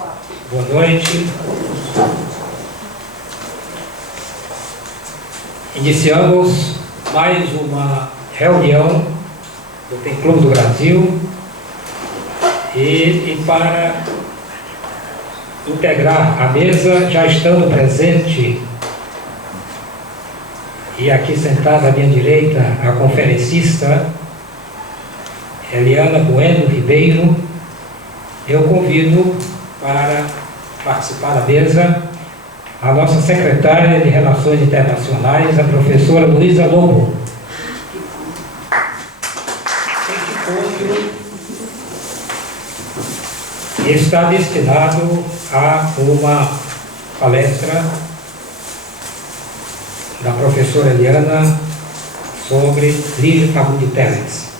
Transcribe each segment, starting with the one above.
Boa noite. Iniciamos mais uma reunião do PEN Clube do Brasil e para integrar a mesa já estando presente e aqui sentada à minha direita a conferencista Eliana Bueno Ribeiro. Eu convido para participar da mesa a nossa secretária de Relações Internacionais, a professora Luísa Lobo. Este encontro está destinado a uma palestra da professora Eliana sobre Lígia Fagundes Telles,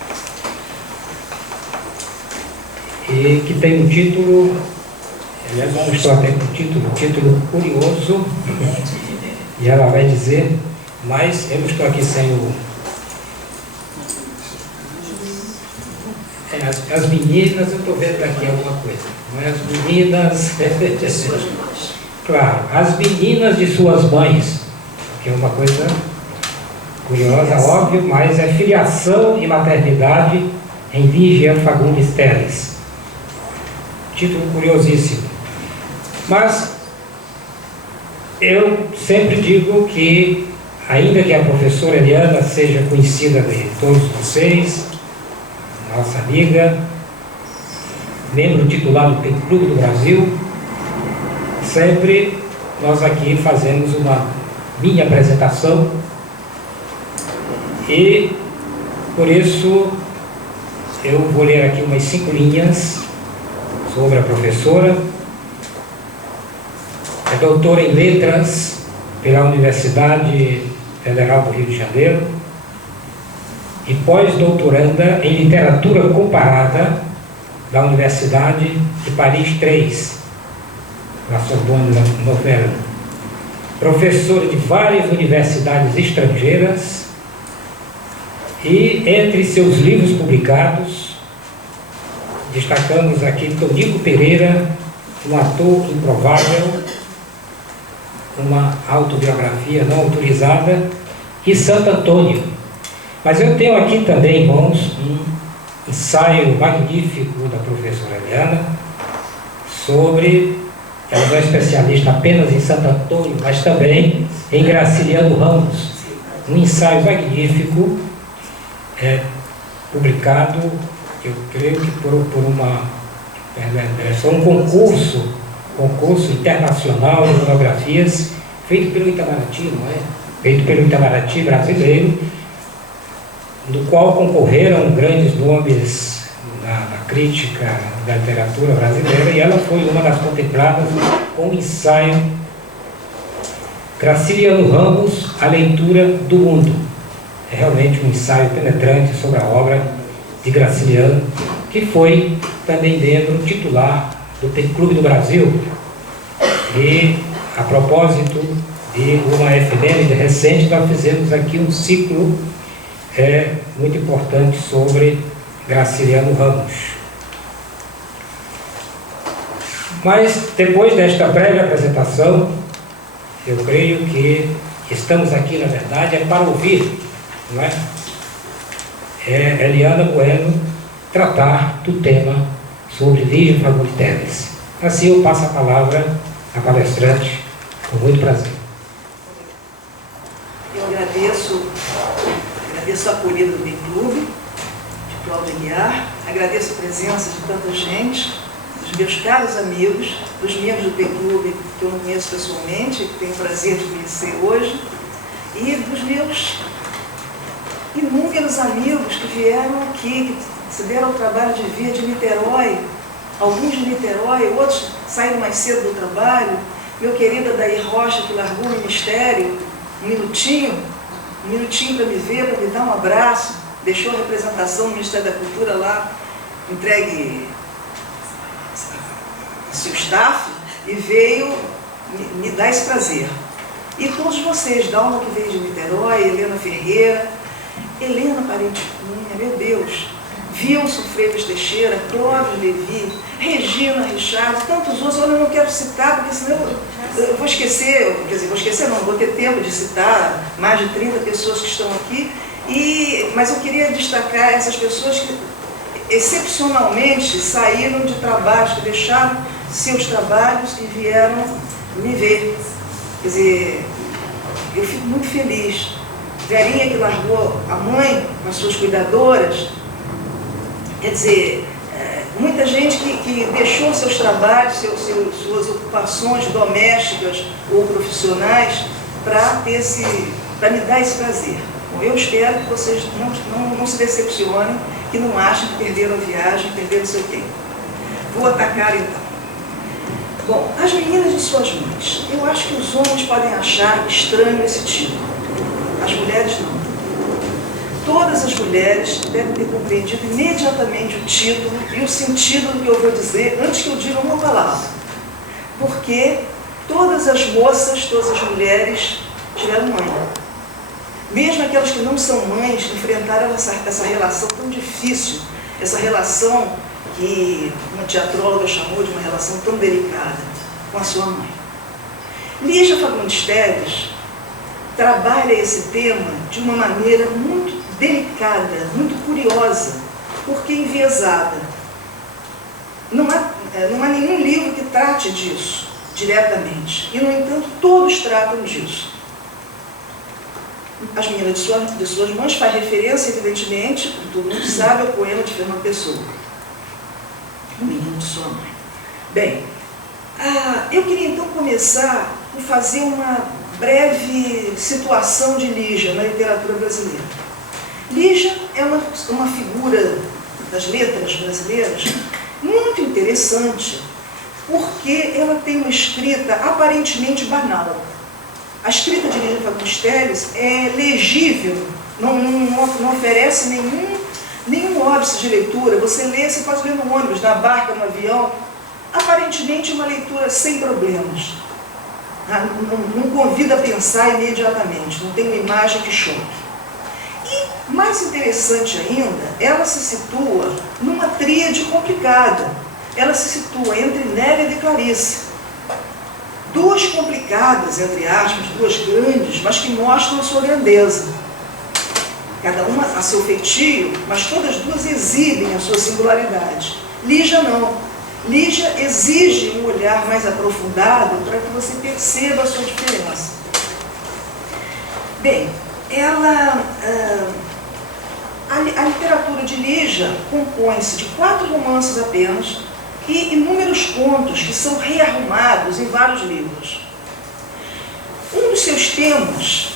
e que tem um título, aliás, não estou até com um título curioso, e ela vai dizer, mas eu não estou aqui sem o... As meninas, eu estou vendo aqui alguma coisa, não é? As meninas, claro, as meninas de suas mães, que é uma coisa curiosa, óbvio, mas é filiação e maternidade em Lígia Fagundes Telles. Título curiosíssimo. Mas eu sempre digo que, ainda que a professora Eliana seja conhecida de todos vocês, nossa amiga, membro titular do PEN Clube do Brasil, sempre nós aqui fazemos uma minha apresentação e, por isso, eu vou ler aqui umas 5 linhas sobre a professora. É doutora em Letras pela Universidade Federal do Rio de Janeiro e pós-doutoranda em Literatura Comparada da Universidade de Paris III, na Sorbonne Nouvelle. Professora de várias universidades estrangeiras e, entre seus livros publicados, destacamos aqui Tonico Pereira, Um Ator Improvável, uma autobiografia não autorizada, e Santo Antônio. Mas eu tenho aqui também, irmãos, um ensaio magnífico da professora Eliana sobre, ela não é especialista apenas em Santo Antônio, mas também em Graciliano Ramos. Um ensaio magnífico, publicado, eu creio que por um concurso internacional de monografias, feito pelo Itamaraty, não é? Feito pelo Itamaraty brasileiro, no qual concorreram grandes nomes na crítica da literatura brasileira, e ela foi uma das contempladas com o ensaio Graciliano Ramos, A Leitura do Mundo. É realmente um ensaio penetrante sobre a obra de Graciliano, que foi também membro titular do PEN Clube do Brasil. E, a propósito de uma efeméride recente, nós fizemos aqui um ciclo muito importante sobre Graciliano Ramos. Mas, depois desta breve apresentação, eu creio que estamos aqui, na verdade, para ouvir, não é? Eliana Bueno tratar do tema sobre Lígia Fagundes Telles. Assim eu passo a palavra à palestrante, com muito prazer. Eu agradeço a acolhida do PEN Clube, de Cláudio Aguiar, agradeço a presença de tanta gente, dos meus caros amigos, dos membros do PEN Clube que eu não conheço pessoalmente, que tenho o prazer de conhecer hoje, e dos meus inúmeros amigos que vieram aqui, que se deram ao trabalho de vir de Niterói, alguns de Niterói, outros saíram mais cedo do trabalho. Meu querido Adair Rocha, que largou o ministério, um minutinho para me ver, para me dar um abraço, deixou a representação no Ministério da Cultura lá, entregue seu staff, e veio me dar esse prazer. E todos vocês, Dalma, que veio de Niterói, Helena Ferreira, Helena Parente Cunha, meu Deus, Wilson Freitas Teixeira, Clóvis Levi, Regina Richard, tantos outros. Eu não quero citar, porque senão eu vou esquecer, quer dizer, vou esquecer não, vou ter tempo de citar mais de 30 pessoas que estão aqui, mas eu queria destacar essas pessoas que excepcionalmente saíram de trabalhos, que deixaram seus trabalhos e vieram me ver. Quer dizer, eu fico muito feliz. Verinha, que largou a mãe com as suas cuidadoras, quer dizer, muita gente que deixou seus trabalhos, suas ocupações domésticas ou profissionais para me dar esse prazer. Bom, eu espero que vocês não se decepcionem, que não achem que perderam a viagem, perderam o seu tempo. Vou atacar então. Bom, as meninas de suas mães. Eu acho que os homens podem achar estranho esse título. As mulheres não. Todas as mulheres devem ter compreendido imediatamente o título e o sentido do que eu vou dizer antes que eu diga uma palavra. Porque todas as moças, todas as mulheres tiveram mãe. Mesmo aquelas que não são mães enfrentaram essa relação tão difícil, essa relação que uma teatróloga chamou de uma relação tão delicada com a sua mãe. Lígia Fagundes Teles trabalha esse tema de uma maneira muito delicada, muito curiosa, porque enviesada. Não há nenhum livro que trate disso diretamente. E, no entanto, todos tratam disso. As Meninas de Suas Mães faz referência, evidentemente, como todo mundo sabe, ao poema de Fernando Pessoa, O Menino de Sua Mãe. Bem, eu queria então começar por fazer uma breve situação de Lígia na literatura brasileira. Lígia é uma figura das letras brasileiras muito interessante, porque ela tem uma escrita aparentemente banal. A escrita de Lígia Fagundes Teles é legível, não oferece nenhum óbice de leitura. Você lê, você pode ler no ônibus, na barca, no avião. Aparentemente uma leitura sem problemas. Não convida a pensar imediatamente, não tem uma imagem que choque. E, mais interessante ainda, ela se situa numa tríade complicada. Ela se situa entre Nélia e Clarice. Duas complicadas, entre aspas, duas grandes, mas que mostram a sua grandeza. Cada uma a seu feitio, mas todas duas exibem a sua singularidade. Lígia não. Lígia exige um olhar mais aprofundado para que você perceba a sua diferença. Bem, a literatura de Lígia compõe-se de 4 romances apenas e inúmeros contos que são rearrumados em vários livros. Um dos seus temas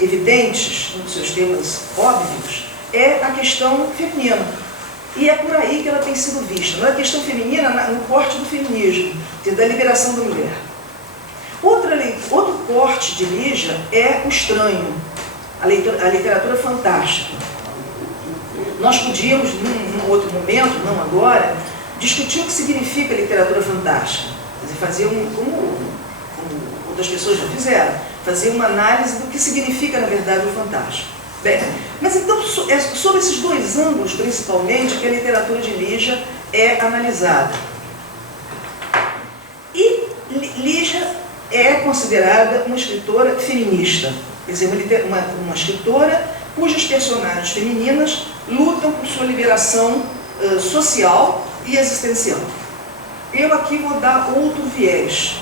evidentes, um dos seus temas óbvios, é a questão feminina. E é por aí que ela tem sido vista. Não é a questão feminina no corte do feminismo, da liberação da mulher. Outro corte de Lígia é o estranho, a literatura fantástica. Nós podíamos, num outro momento, não agora, discutir o que significa literatura fantástica. Quer dizer, fazer como outras pessoas já fizeram, fazer uma análise do que significa, na verdade, o fantástico. Bem, mas então é sobre esses 2 ângulos, principalmente, que a literatura de Lígia é analisada. E Lígia é considerada uma escritora feminista, quer dizer, uma escritora cujas personagens femininas lutam por sua liberação social e existencial. Eu aqui vou dar outro viés,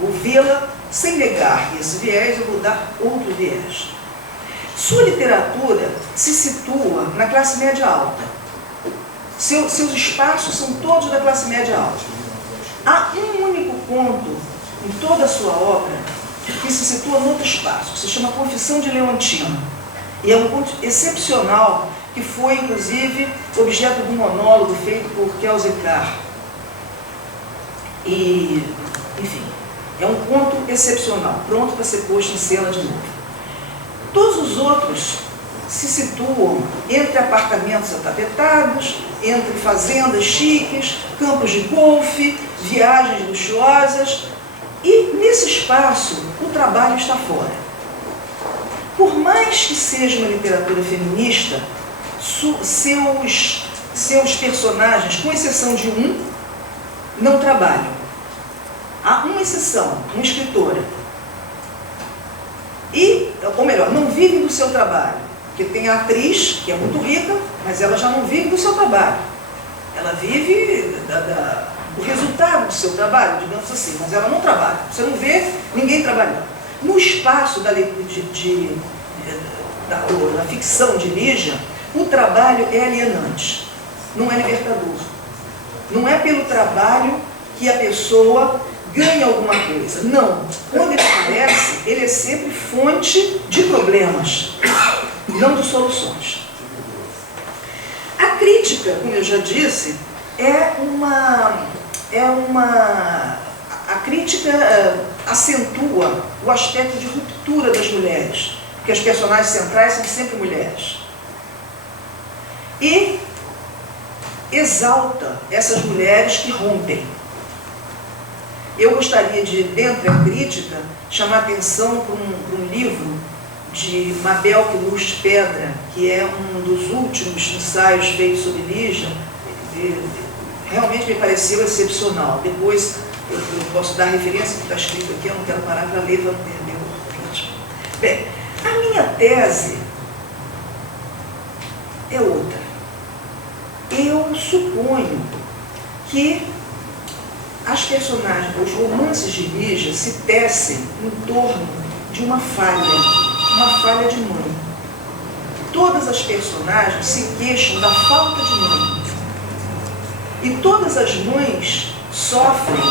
vou vê-la sem negar esse viés, eu vou dar outro viés. Sua literatura se situa na classe média alta. Seus espaços são todos da classe média alta. Há um único conto em toda a sua obra que se situa no outro espaço, que se chama Confissão de Leontino. E é um conto excepcional, que foi, inclusive, objeto de um monólogo feito por Kelsey-Carr. E, enfim, é um conto excepcional, pronto para ser posto em cena de novo. Todos os outros se situam entre apartamentos atapetados, entre fazendas chiques, campos de golfe, viagens luxuosas, e nesse espaço o trabalho está fora. Por mais que seja uma literatura feminista, seus personagens, com exceção de um, não trabalham. Há uma exceção, uma escritora. Ou melhor, não vivem do seu trabalho. Porque tem a atriz, que é muito rica, mas ela já não vive do seu trabalho. Ela vive do resultado do seu trabalho, digamos assim, mas ela não trabalha. Você não vê ninguém trabalhando. No espaço da ficção de Lígia, o trabalho é alienante, não é libertador. Não é pelo trabalho que a pessoa ganha alguma coisa. Não. Quando ele aparece, ele é sempre fonte de problemas, não de soluções. A crítica, como eu já disse, a crítica acentua o aspecto de ruptura das mulheres, porque as personagens centrais são sempre mulheres. E exalta essas mulheres que rompem. Eu gostaria de, dentro da crítica, chamar a atenção para um livro de Mabel Quilust Pedra, que é um dos últimos ensaios feitos sobre Lígia. Realmente me pareceu excepcional. Depois eu posso dar referência que está escrito aqui, eu não quero parar para ler, para não perder o ritmo. Bem, a minha tese é outra. Eu suponho que as personagens, os romances de Lígia se tecem em torno de uma falha de mãe. Todas as personagens se queixam da falta de mãe. E todas as mães sofrem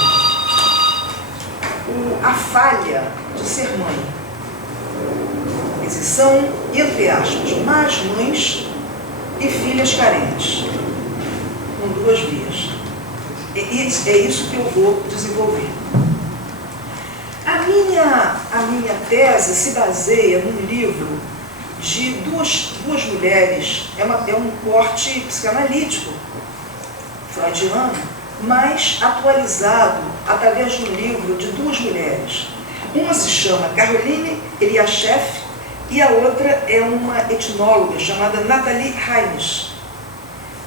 a falha de ser mãe. Quer dizer, são, entre aspas, más mães e filhas carentes, com duas vias. É isso que eu vou desenvolver. A minha tese se baseia num livro de duas mulheres, é um corte psicanalítico, freudiano, mas atualizado através de um livro de duas mulheres. Uma se chama Caroline Eliashev e a outra é uma etnóloga chamada Nathalie Heinz.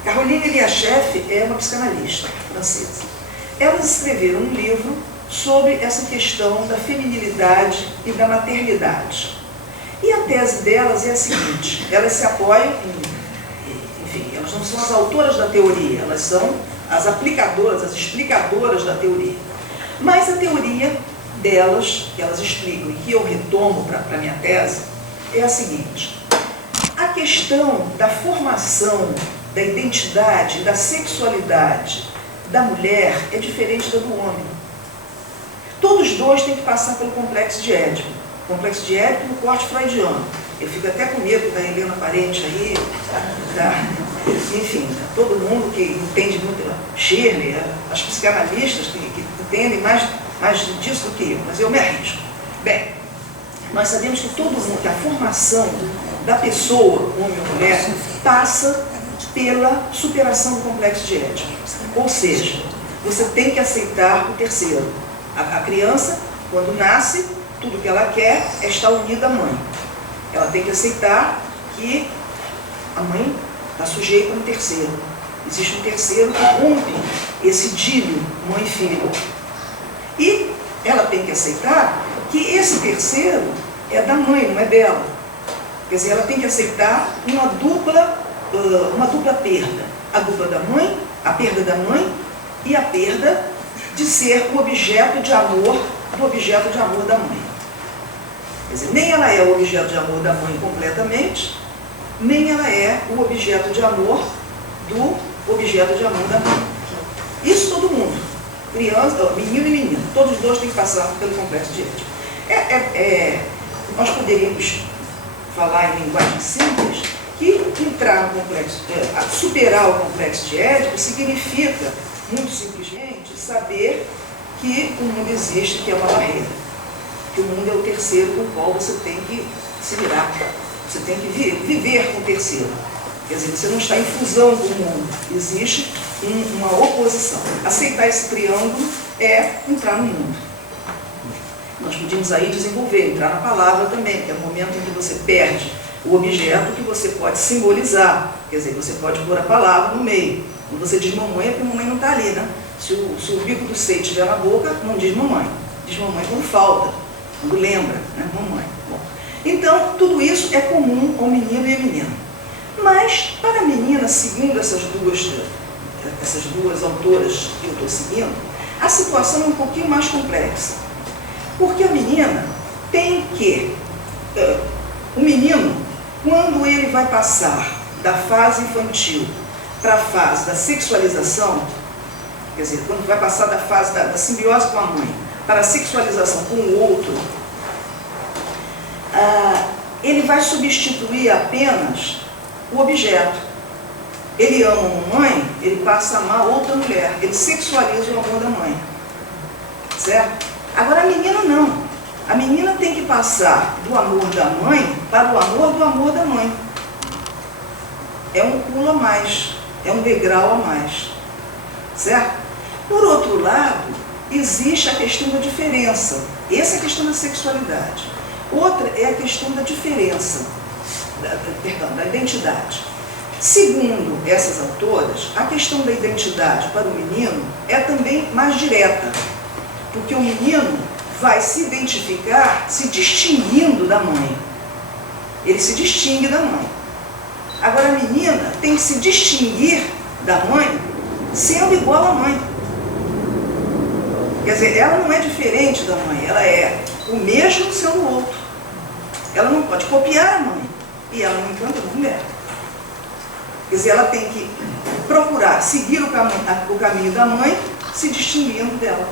Caroline Eliashev é uma psicanalista francesa. Elas escreveram um livro sobre essa questão da feminilidade e da maternidade. E a tese delas é a seguinte: elas se apoiam enfim, elas não são as autoras da teoria, elas são as aplicadoras, as explicadoras da teoria. Mas a teoria delas, que elas explicam e que eu retomo para a minha tese, é a seguinte: a questão da formação da identidade, da sexualidade da mulher é diferente da do homem. Todos dois têm que passar pelo complexo de Édipo. Complexo de Édipo no corte freudiano. Eu fico até com medo da Helena Parente aí, enfim, todo mundo que entende muito, Shirley, as psicanalistas que entendem mais disso do que eu, mas eu me arrisco. Bem, nós sabemos que todo mundo, que a formação da pessoa, homem ou mulher, passa pela superação do complexo de Édipo. Ou seja, você tem que aceitar o terceiro. A criança, quando nasce, tudo que ela quer é estar unida à mãe. Ela tem que aceitar que a mãe está sujeita a um terceiro. Existe um terceiro que rompe esse idílio mãe e filho. E ela tem que aceitar que esse terceiro é da mãe, não é dela. Quer dizer, ela tem que aceitar uma dupla perda. A dupla da mãe, a perda da mãe e a perda de ser o objeto de amor do objeto de amor da mãe. Quer dizer, nem ela é o objeto de amor da mãe completamente, nem ela é o objeto de amor do objeto de amor da mãe. Isso todo mundo, criança, menino e menina, todos os dois têm que passar pelo complexo de Édipo. Nós poderíamos falar em linguagem simples que entrar no complexo, superar o complexo de Édipo significa, muito simplesmente, saber que o mundo existe, que é uma barreira. Que o mundo é o terceiro com o qual você tem que se virar. Você tem que viver com o terceiro. Quer dizer, você não está em fusão com o mundo. Existe uma oposição. Aceitar esse triângulo é entrar no mundo. Nós podíamos aí desenvolver, entrar na palavra também, que é o momento em que você perde o objeto que você pode simbolizar, quer dizer, você pode pôr a palavra no meio. Quando você diz mamãe, é porque mamãe não está ali, né? Se o bico do seio estiver na boca, não diz mamãe. Diz mamãe quando falta, quando lembra, né? Mamãe. Bom, então, tudo isso é comum ao menino e à menina. Mas, para a menina, segundo essas duas autoras que eu estou seguindo, a situação é um pouquinho mais complexa. Porque a menina tem que... o menino, quando ele vai passar da fase infantil para a fase da sexualização, quer dizer, quando vai passar da fase da simbiose com a mãe para a sexualização com o outro, ele vai substituir apenas o objeto. Ele ama a mãe, ele passa a amar outra mulher, ele sexualiza o amor da mãe. Certo? Agora a menina não. A menina tem que passar do amor da mãe para o amor do amor da mãe. É um pulo a mais, é um degrau a mais. Certo? Por outro lado, existe a questão da diferença. Essa é a questão da sexualidade. Outra é a questão da diferença, da identidade. Segundo essas autoras, a questão da identidade para o menino é também mais direta, porque o menino vai se identificar se distinguindo da mãe. Ele se distingue da mãe. Agora a menina tem que se distinguir da mãe sendo igual à mãe. Quer dizer, ela não é diferente da mãe, ela é o mesmo sendo o outro. Ela não pode copiar a mãe e ela, no entanto, não é. Quer dizer, ela tem que procurar seguir o caminho da mãe, se distinguindo dela.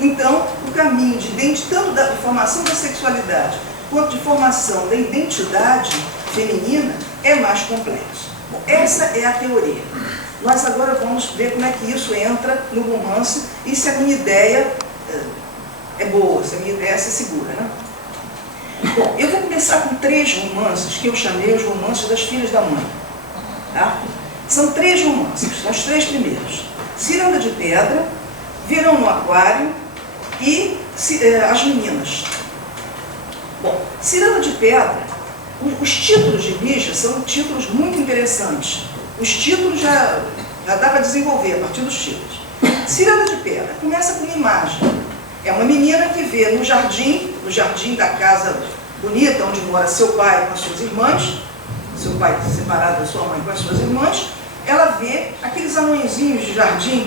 Então, o caminho tanto da formação da sexualidade quanto de formação da identidade feminina é mais complexo. Bom, essa é a teoria. Nós agora vamos ver como é que isso entra no romance e se a minha ideia é boa, se a minha ideia se segura, né? Bom, eu vou começar com 3 romances que eu chamei os romances das filhas da mãe. Tá? São 3 romances, são os 3 primeiros. Ciranda de Pedra, Verão no Aquário e As Meninas. Bom, Ciranda de Pedra, os títulos de Lígia são títulos muito interessantes. Os títulos já dá para desenvolver a partir dos títulos. Ciranda de Pedra começa com uma imagem. É uma menina que vê no jardim da casa bonita, onde mora seu pai com as suas irmãs, seu pai separado da sua mãe com as suas irmãs, ela vê aqueles anõezinhos de jardim,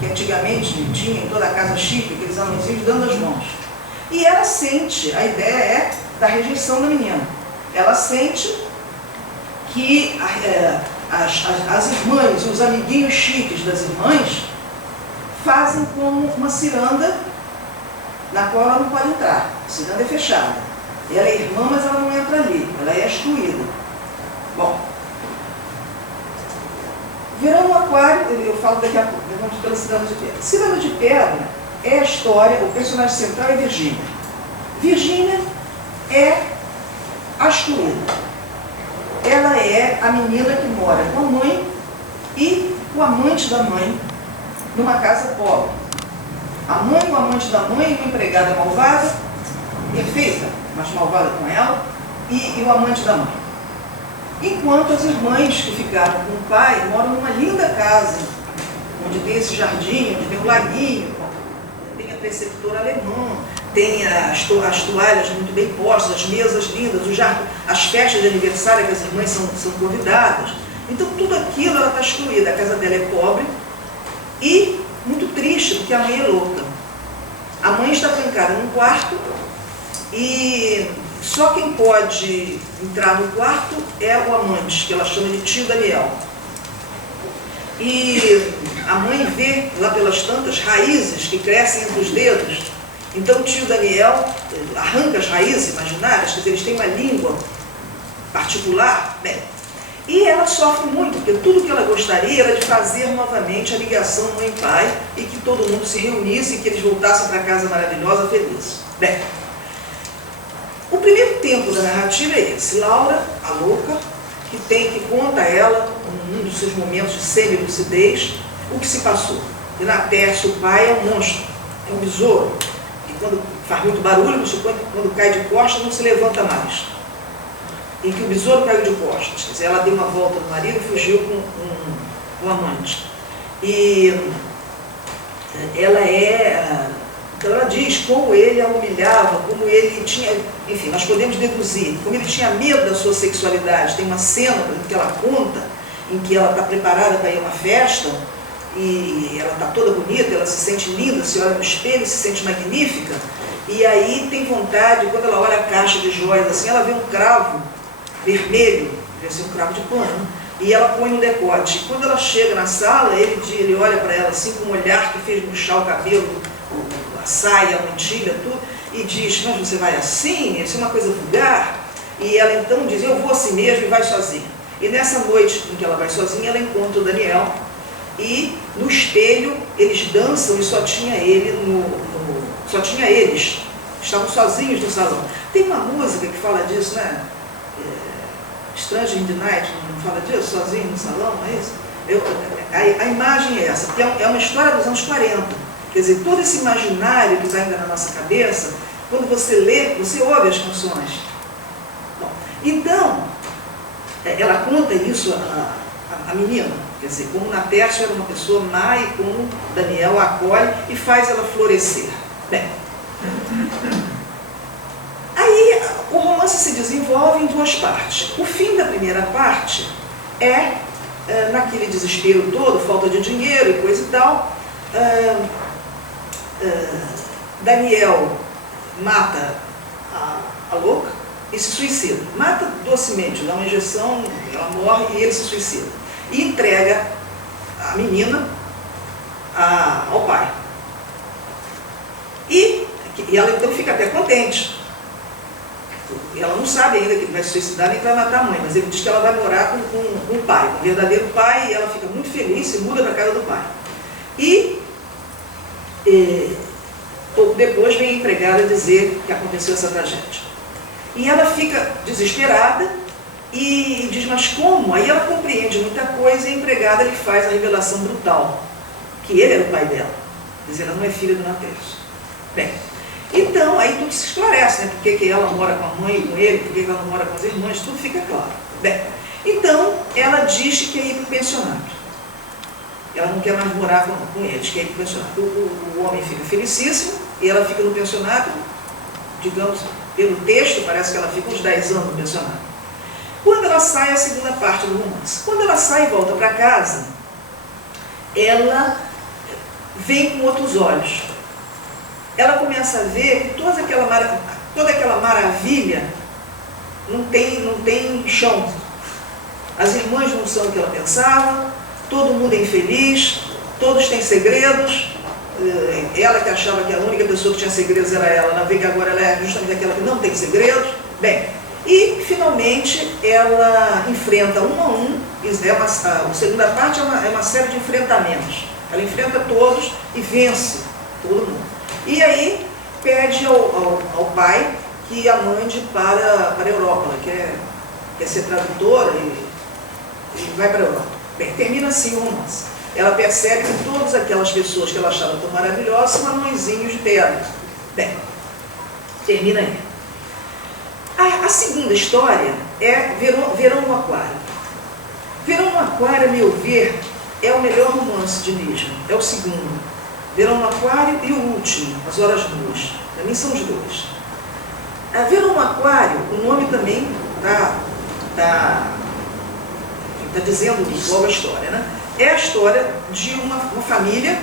que antigamente tinha em toda a casa chique, aqueles anõezinhos dando as mãos. E ela sente, a ideia é da rejeição da menina, ela sente que as irmãs e os amiguinhos chiques das irmãs fazem como uma ciranda na qual ela não pode entrar. A ciranda é fechada. Ela é irmã, mas ela não entra ali, ela é excluída. Bom, Verão no Aquário, eu falo daqui a pouco, vamos pela Ciranda de Pedra. Ciranda de Pedra é a história, o personagem central é Virgínia. Virgínia é a excluída. Ela é a menina que mora com a mãe e o amante da mãe numa casa pobre. A mãe, o amante da mãe, uma empregada malvada, perfeita, mas malvada com ela, e o amante da mãe. Enquanto as irmãs que ficaram com o pai moram numa linda casa, onde tem esse jardim, onde tem o laguinho, tem a preceptora alemã, tem as toalhas muito bem postas, as mesas lindas, as festas de aniversário que as irmãs são convidadas. Então tudo aquilo ela está excluída, a casa dela é pobre e muito triste, porque a mãe é louca. A mãe está trancada num quarto e só quem pode entrar no quarto é o amante, que ela chama de tio Daniel. E a mãe vê lá pelas tantas raízes que crescem entre os dedos. Então o tio Daniel arranca as raízes imaginárias, quer dizer, eles têm uma língua particular. Bem, e ela sofre muito, porque tudo que ela gostaria era de fazer novamente a ligação mãe-pai e que todo mundo se reunisse e que eles voltassem para casa maravilhosa, feliz. Bem, o primeiro tempo da narrativa é esse. Laura, a louca, que conta a ela, num dos seus momentos de semi-lucidez, o que se passou. E na terra, seu pai é um monstro, é um besouro, que quando faz muito barulho, quando cai de costas, não se levanta mais. em que o besouro caiu de costas. Quer dizer, ela deu uma volta no marido e fugiu com um amante. E ela então ela diz como ele a humilhava, como ele tinha, enfim, nós podemos deduzir, como ele tinha medo da sua sexualidade. Tem uma cena, por exemplo, que ela conta, em que ela está preparada para ir a uma festa, e ela está toda bonita, ela se sente linda, se olha no espelho, se sente magnífica, e aí tem vontade, quando ela olha a caixa de joias, assim, ela vê um cravo vermelho, deve ser um cravo de pano, e ela põe no decote. E quando ela chega na sala, ele olha para ela assim, com um olhar que fez murchar o cabelo, a saia, a mantilha, tudo, e diz, mas você vai assim? Isso é uma coisa vulgar? E ela então diz, eu vou assim mesmo, e vai sozinha. E nessa noite em que ela vai sozinha, ela encontra o Daniel, e no espelho eles dançam e só tinha ele só tinha eles, estavam sozinhos no salão. Tem uma música que fala disso, né? Stranger in the Night, não fala disso? Sozinho no salão, não é isso? A imagem é essa, porque é uma história dos anos 40. Quer dizer, todo esse imaginário que está ainda na nossa cabeça, quando você lê, você ouve as canções. Bom, então, ela conta isso a menina, quer dizer, como Natércia era uma pessoa má e como Daniel a acolhe e faz ela florescer. Bem, aí o romance se desenvolve em duas partes. O fim da primeira parte é naquele desespero todo, falta de dinheiro e coisa e tal, Daniel mata a louca e se suicida. Mata docemente, dá uma injeção, ela morre e ele se suicida. E entrega a menina ao pai. E ela então fica até contente. Ela não sabe ainda que ele vai se suicidar nem que vai matar a mãe, mas ele diz que ela vai morar com o pai, com o verdadeiro pai, e ela fica muito feliz, se muda para a casa do pai. E pouco depois vem a empregada dizer que aconteceu essa tragédia. E ela fica desesperada e diz, mas como? Aí ela compreende muita coisa e a empregada lhe faz a revelação brutal, que ele era o pai dela. Quer dizer, ela não é filha do Natércio. Bem, então aí tudo se esclarece, né? Por que ela mora com a mãe e com ele, por que ela não mora com as irmãs, tudo fica claro. Bem, então ela diz que quer ir para o pensionato. Ela não quer mais morar com eles, quer ir para o pensionato. O homem fica felicíssimo e ela fica no pensionato, digamos, pelo texto, parece que ela fica uns 10 anos no pensionato. Quando ela sai, a segunda parte do romance. Quando ela sai e volta para casa, ela vem com outros olhos. Ela começa a ver que toda aquela maravilha não tem chão. As irmãs não são o que ela pensava, todo mundo é infeliz, todos têm segredos. Ela que achava que a única pessoa que tinha segredos era ela vê que agora ela é justamente aquela que não tem segredos. Bem, e finalmente ela enfrenta um a um, a segunda parte é uma série de enfrentamentos. Ela enfrenta todos e vence todo mundo. E aí pede ao pai que a mande para a Europa. Ela quer ser tradutora e vai para a Europa. Bem, termina assim o romance. Ela percebe que todas aquelas pessoas que ela achava tão maravilhosas são anõezinhos de pedra. Bem, termina aí. A segunda história é Verão no Aquário. Verão no Aquário, a meu ver, é o melhor romance de Nisman. É o segundo. Verão no Aquário e o último, As Horas Boas. Para mim são os dois. Verão no Aquário, o nome também está dizendo logo a história, né? É a história de uma família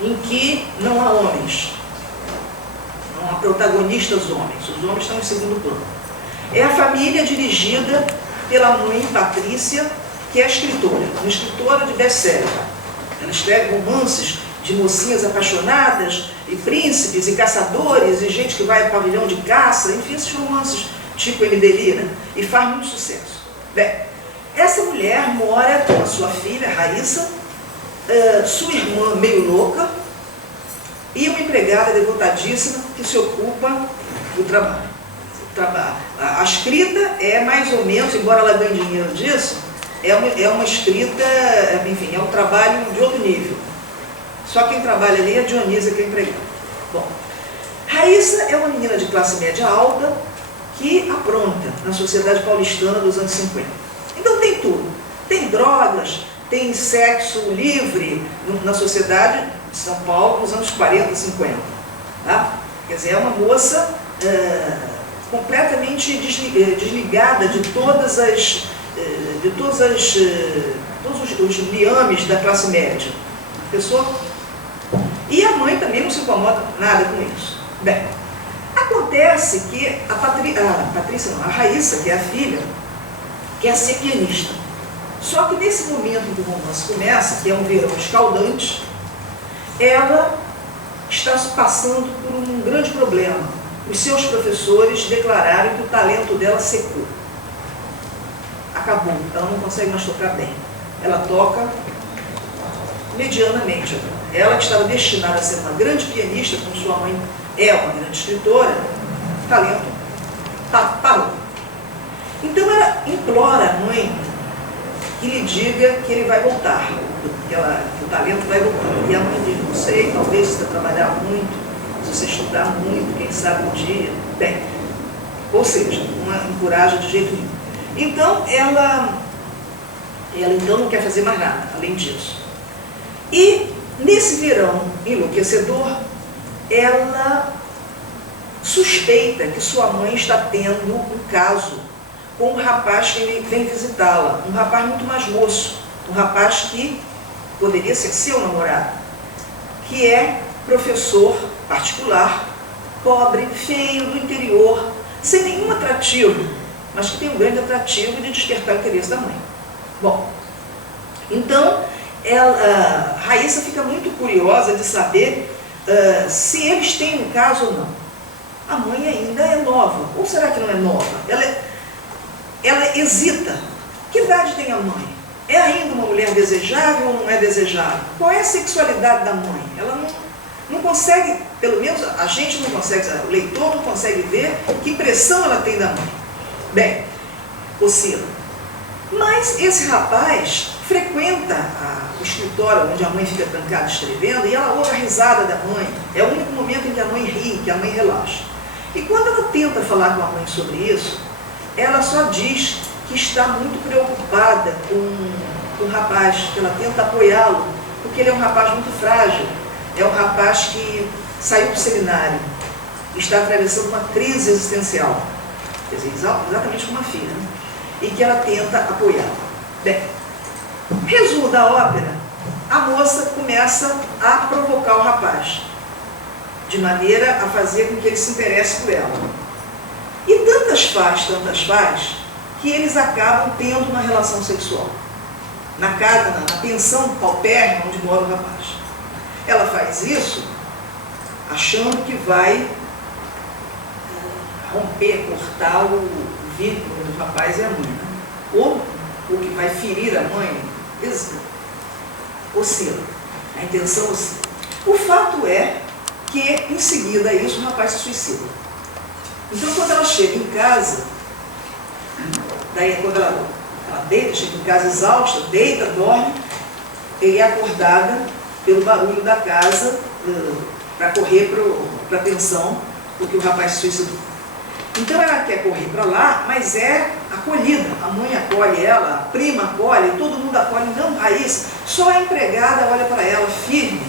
em que não há homens. Não há protagonistas homens. Os homens estão em segundo plano. É a família dirigida pela mãe Patrícia, que é escritora. Uma escritora de best-seller. Ela escreve romances de mocinhas apaixonadas, e príncipes, e caçadores, e gente que vai ao pavilhão de caça, enfim, esses romances tipo Emily, né? E faz muito sucesso. Bem, essa mulher mora com a sua filha, Raíssa, sua irmã meio louca, e uma empregada devotadíssima que se ocupa do trabalho. A escrita é mais ou menos, embora ela ganhe dinheiro disso, é uma escrita, enfim, é um trabalho de outro nível. Só quem trabalha ali é a Dionísia, que é empregada. Bom, Raíssa é uma menina de classe média alta, que apronta na sociedade paulistana dos anos 50. Então tem tudo. Tem drogas, tem sexo livre na sociedade de São Paulo nos anos 40 e 50. Tá? Quer dizer, é uma moça completamente desligada de todos os liames da classe média. E a mãe também não se incomoda nada com isso. Bem, acontece que a Raíssa, que é a filha, quer ser pianista. Só que nesse momento em que o romance começa, que é um verão escaldante, ela está passando por um grande problema. Os seus professores declararam que o talento dela secou. Acabou, ela não consegue mais tocar bem. Ela toca medianamente. Ela que estava destinada a ser uma grande pianista, como sua mãe é uma grande escritora, o talento parou. Então ela implora a mãe que lhe diga que ele vai voltar, que o talento vai voltar. E a mãe diz, não sei, talvez se você trabalhar muito, se você estudar muito, quem sabe um dia. Bem, ou seja, não encoraja de jeito nenhum. Então ela então não quer fazer mais nada, além disso. E nesse verão enlouquecedor, ela suspeita que sua mãe está tendo um caso com um rapaz que vem visitá-la, um rapaz muito mais moço, um rapaz que poderia ser seu namorado, que é professor particular, pobre, feio, do interior, sem nenhum atrativo, mas que tem um grande atrativo de despertar o interesse da mãe. Bom, então, Raíssa fica muito curiosa de saber se eles têm um caso ou não. A mãe ainda é nova, ou será que não é nova? Ela hesita. Que idade tem a mãe? É ainda uma mulher desejável ou não é desejável? Qual é a sexualidade da mãe? Ela não consegue, pelo menos a gente não consegue, o leitor não consegue ver que impressão ela tem da mãe. Bem, oscila. Mas esse rapaz frequenta o escritório onde a mãe fica trancada escrevendo e ela ouve a risada da mãe. É o único momento em que a mãe ri, que a mãe relaxa. E quando ela tenta falar com a mãe sobre isso, ela só diz que está muito preocupada com o rapaz, que ela tenta apoiá-lo, porque ele é um rapaz muito frágil, é um rapaz que saiu do seminário, está atravessando uma crise existencial, quer dizer, exatamente como uma filha, né? E que ela tenta apoiá-lo. Bem, resumo da ópera, a moça começa a provocar o rapaz, de maneira a fazer com que ele se interesse por ela. E tantas faz, que eles acabam tendo uma relação sexual. Na casa, na pensão paupérrima onde mora o rapaz. Ela faz isso achando que vai romper, cortar o vínculo do rapaz e a mãe. Né? Ou o que vai ferir a mãe, oscila. A intenção oscila. O fato é que, em seguida a isso, o rapaz se suicida. Então, quando ela chega em casa, daí quando ela deita, chega em casa exausta, deita, dorme, ele é acordada pelo barulho da casa para correr para a pensão, porque o rapaz se suicidou. Então ela quer correr para lá, mas é acolhida. A mãe acolhe ela, a prima acolhe, todo mundo acolhe. Não, Raíssa, só a empregada olha para ela firme.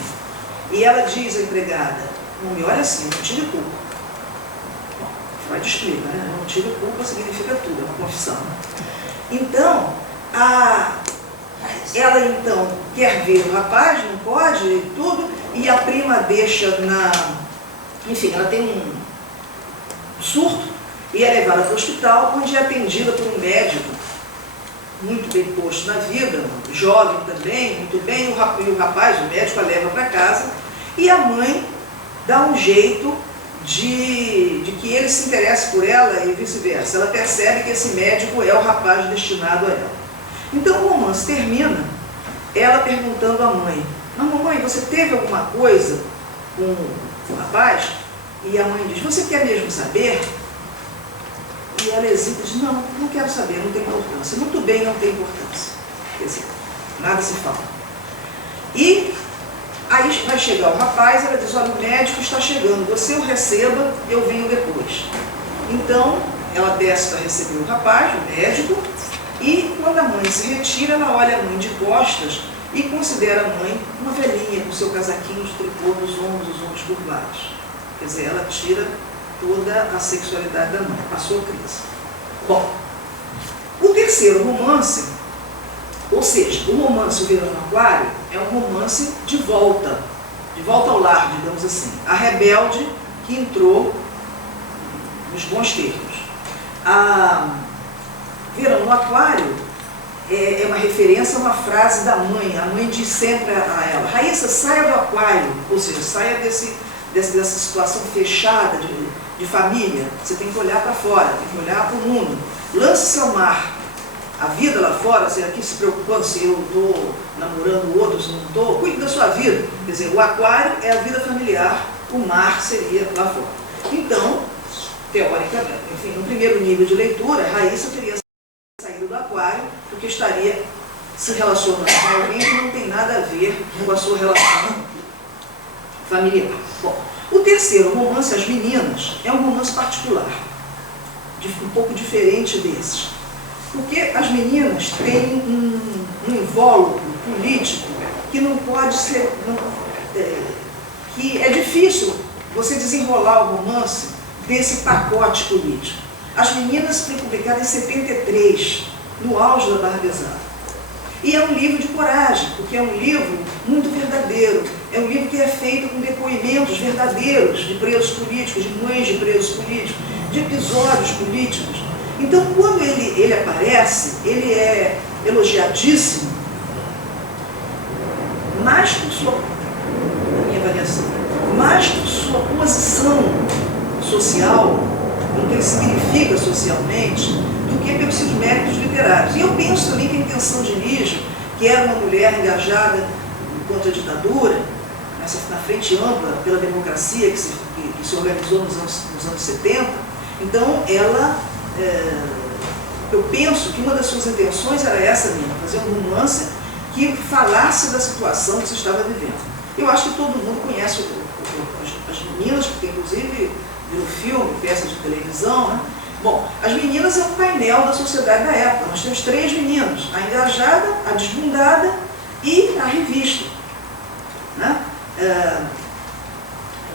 E ela diz à empregada, não me olha assim, não tive culpa. Bom, Freud explica, né? Não tive culpa significa tudo, é uma confissão. Então, ela então quer ver o rapaz, não pode, e tudo, e a prima deixa enfim, ela tem um surto, e é levada para o hospital, onde é atendida por um médico muito bem posto na vida, jovem também, muito bem, e o rapaz, o médico, a leva para casa, e a mãe dá um jeito de que ele se interesse por ela e vice-versa. Ela percebe que esse médico é o rapaz destinado a ela. Então o romance termina, ela perguntando à mãe, mamãe, você teve alguma coisa com o rapaz? E a mãe diz, você quer mesmo saber? E ela hesita e diz, não quero saber, não tem importância. Muito bem, não tem importância. Quer dizer, nada se fala. E aí vai chegar o rapaz, ela diz, olha, o médico está chegando, você o receba, eu venho depois. Então, ela desce para receber o rapaz, o médico, e quando a mãe se retira, ela olha a mãe de costas e considera a mãe uma velhinha com seu casaquinho de tricô nos ombros, os ombros curvados. Quer dizer, ela tira toda a sexualidade da mãe, passou a crise. Bom, o terceiro romance, ou seja, o romance O Verão no Aquário, é um romance de volta ao lar, digamos assim. A rebelde que entrou nos bons termos. A Verão no Aquário é uma referência a uma frase da mãe. A mãe diz sempre a ela: Raíssa, saia do aquário, ou seja, saia dessa situação fechada de família. Você tem que olhar para fora, tem que olhar para o mundo. Lance-se ao mar. A vida lá fora, você aqui se preocupando se eu estou namorando o outro, se não estou, cuide da sua vida. Quer dizer, o aquário é a vida familiar, o mar seria lá fora. Então, teoricamente, enfim, no primeiro nível de leitura, Raíssa teria saído do aquário porque estaria se relacionando com alguém que não tem nada a ver com a sua relação familiar. Bom, o terceiro romance, As Meninas, é um romance particular, um pouco diferente desses. Porque As Meninas têm um invólucro político que não pode ser... que é difícil você desenrolar o romance desse pacote político. As Meninas foi publicado em 73, no auge da Barra Pesada. E é um livro de coragem, porque é um livro muito verdadeiro. É um livro que é feito com depoimentos verdadeiros de presos políticos, de mães de presos políticos, de episódios políticos. Então, quando ele aparece, ele é elogiadíssimo, mais por sua, na minha avaliação, mais por sua posição social, o que ele significa socialmente, do que pelos seus méritos literários. E eu penso também que a intenção de Lígia, que era uma mulher engajada contra a ditadura, na frente ampla pela democracia que se organizou nos anos 70, então ela... eu penso que uma das suas intenções era essa mesmo, fazer um romance que falasse da situação que se estava vivendo. Eu acho que todo mundo conhece As Meninas, porque inclusive virou filme, peça de televisão, né? Bom, As Meninas é um painel da sociedade da época. Nós temos três meninas: a engajada, a desbundada e a revista, né?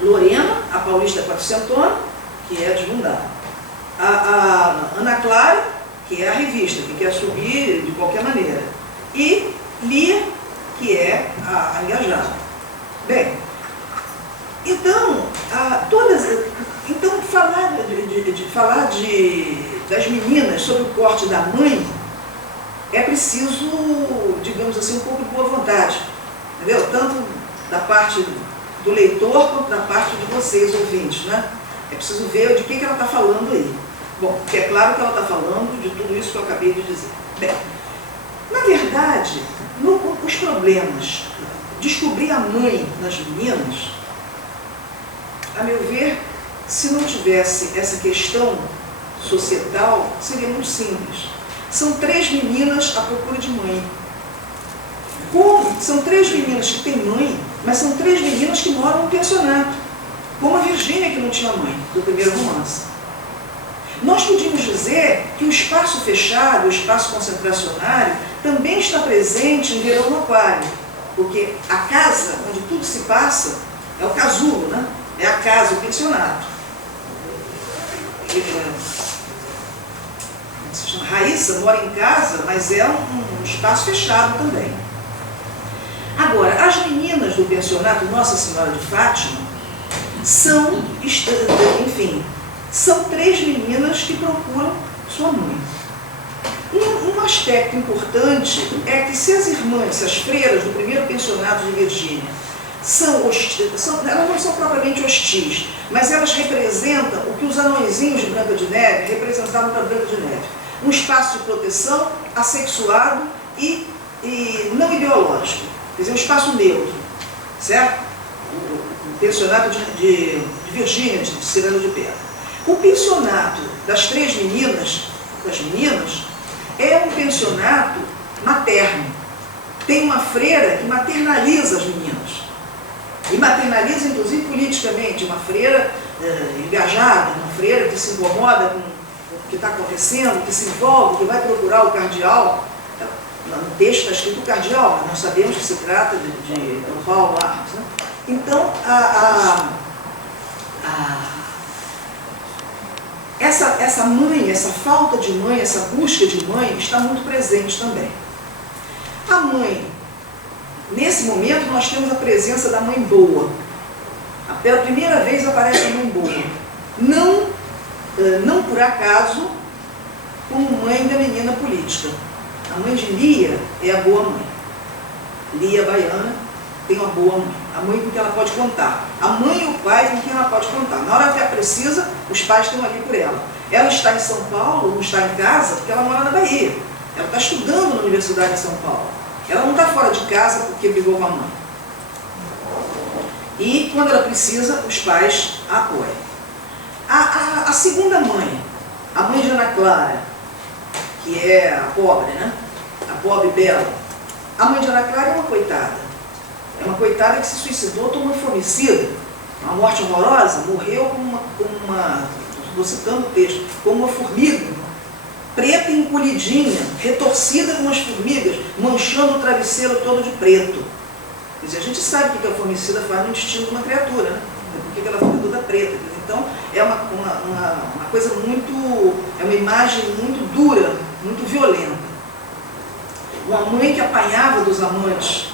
Lorena, a paulista quatrocentona, que é a desbundada. A Ana Clara, que é a revista, que quer subir de qualquer maneira. E Lia, que é a engajada. Bem, então, falar das meninas sob o corte da mãe é preciso, digamos assim, um pouco de boa vontade, entendeu? Tanto da parte do leitor quanto da parte de vocês, ouvintes, né? É preciso ver de que ela está falando aí. Bom, porque é claro que ela está falando de tudo isso que eu acabei de dizer. Bem, na verdade, os problemas, descobrir a mãe nas meninas, a meu ver, se não tivesse essa questão societal, seria muito simples. São três meninas à procura de mãe. Como são três meninas que têm mãe, mas são três meninas que moram no pensionato, como a Virgínia, que não tinha mãe, do primeiro romance. Nós podíamos dizer que o espaço fechado, o espaço concentracionário, também está presente em Verão no Aquário, porque a casa onde tudo se passa é o casulo, né? É a casa, o pensionato. Raíssa mora em casa, mas é um espaço fechado também. Agora, as meninas do pensionato Nossa Senhora de Fátima são, enfim, são três meninas que procuram sua mãe. Um aspecto importante é que se as irmãs, se as freiras do primeiro pensionato de Virgínia elas não são propriamente hostis, mas elas representam o que os anõezinhos de Branca de Neve representavam para Branca de Neve. Um espaço de proteção, assexuado e não ideológico. Quer dizer, um espaço neutro, certo? O pensionato de Virgínia, de Cirano de Pena. O pensionato das três meninas, é um pensionato materno. Tem uma freira que maternaliza as meninas. E maternaliza, inclusive, politicamente. Uma freira engajada, uma freira que se incomoda com que está acontecendo, que se envolve, que vai procurar o cardeal. No texto está escrito o cardeal, mas nós sabemos que se trata de Paulo Armas, né? Então, essa mãe, essa falta de mãe, essa busca de mãe está muito presente também. A mãe, nesse momento nós temos a presença da mãe boa. Pela primeira vez aparece a mãe boa. Não por acaso como mãe da menina política. A mãe de Lia é a boa mãe. Lia baiana tem uma boa mãe. A mãe com quem ela pode contar. A mãe e o pai com quem ela pode contar. Na hora que ela precisa, os pais estão ali por ela. Ela está em São Paulo, não está em casa, porque ela mora na Bahia. Ela está estudando na Universidade de São Paulo. Ela não está fora de casa porque brigou com a mãe. E quando ela precisa, os pais a apoiam. A segunda mãe, a mãe de Ana Clara, que é a pobre, né? A pobre bela. A mãe de Ana Clara é uma coitada. É uma coitada que se suicidou, tomou fomicida, uma morte horrorosa, morreu como uma, vou citando o texto, como uma formiga, preta e encolhidinha, retorcida como as formigas, manchando o travesseiro todo de preto. Quer dizer, a gente sabe o que a formicida faz no intestino de uma criatura, né? Por que ela fica toda preta. Então, é uma coisa muito, é uma imagem muito dura, muito violenta. Uma mãe que apanhava dos amantes.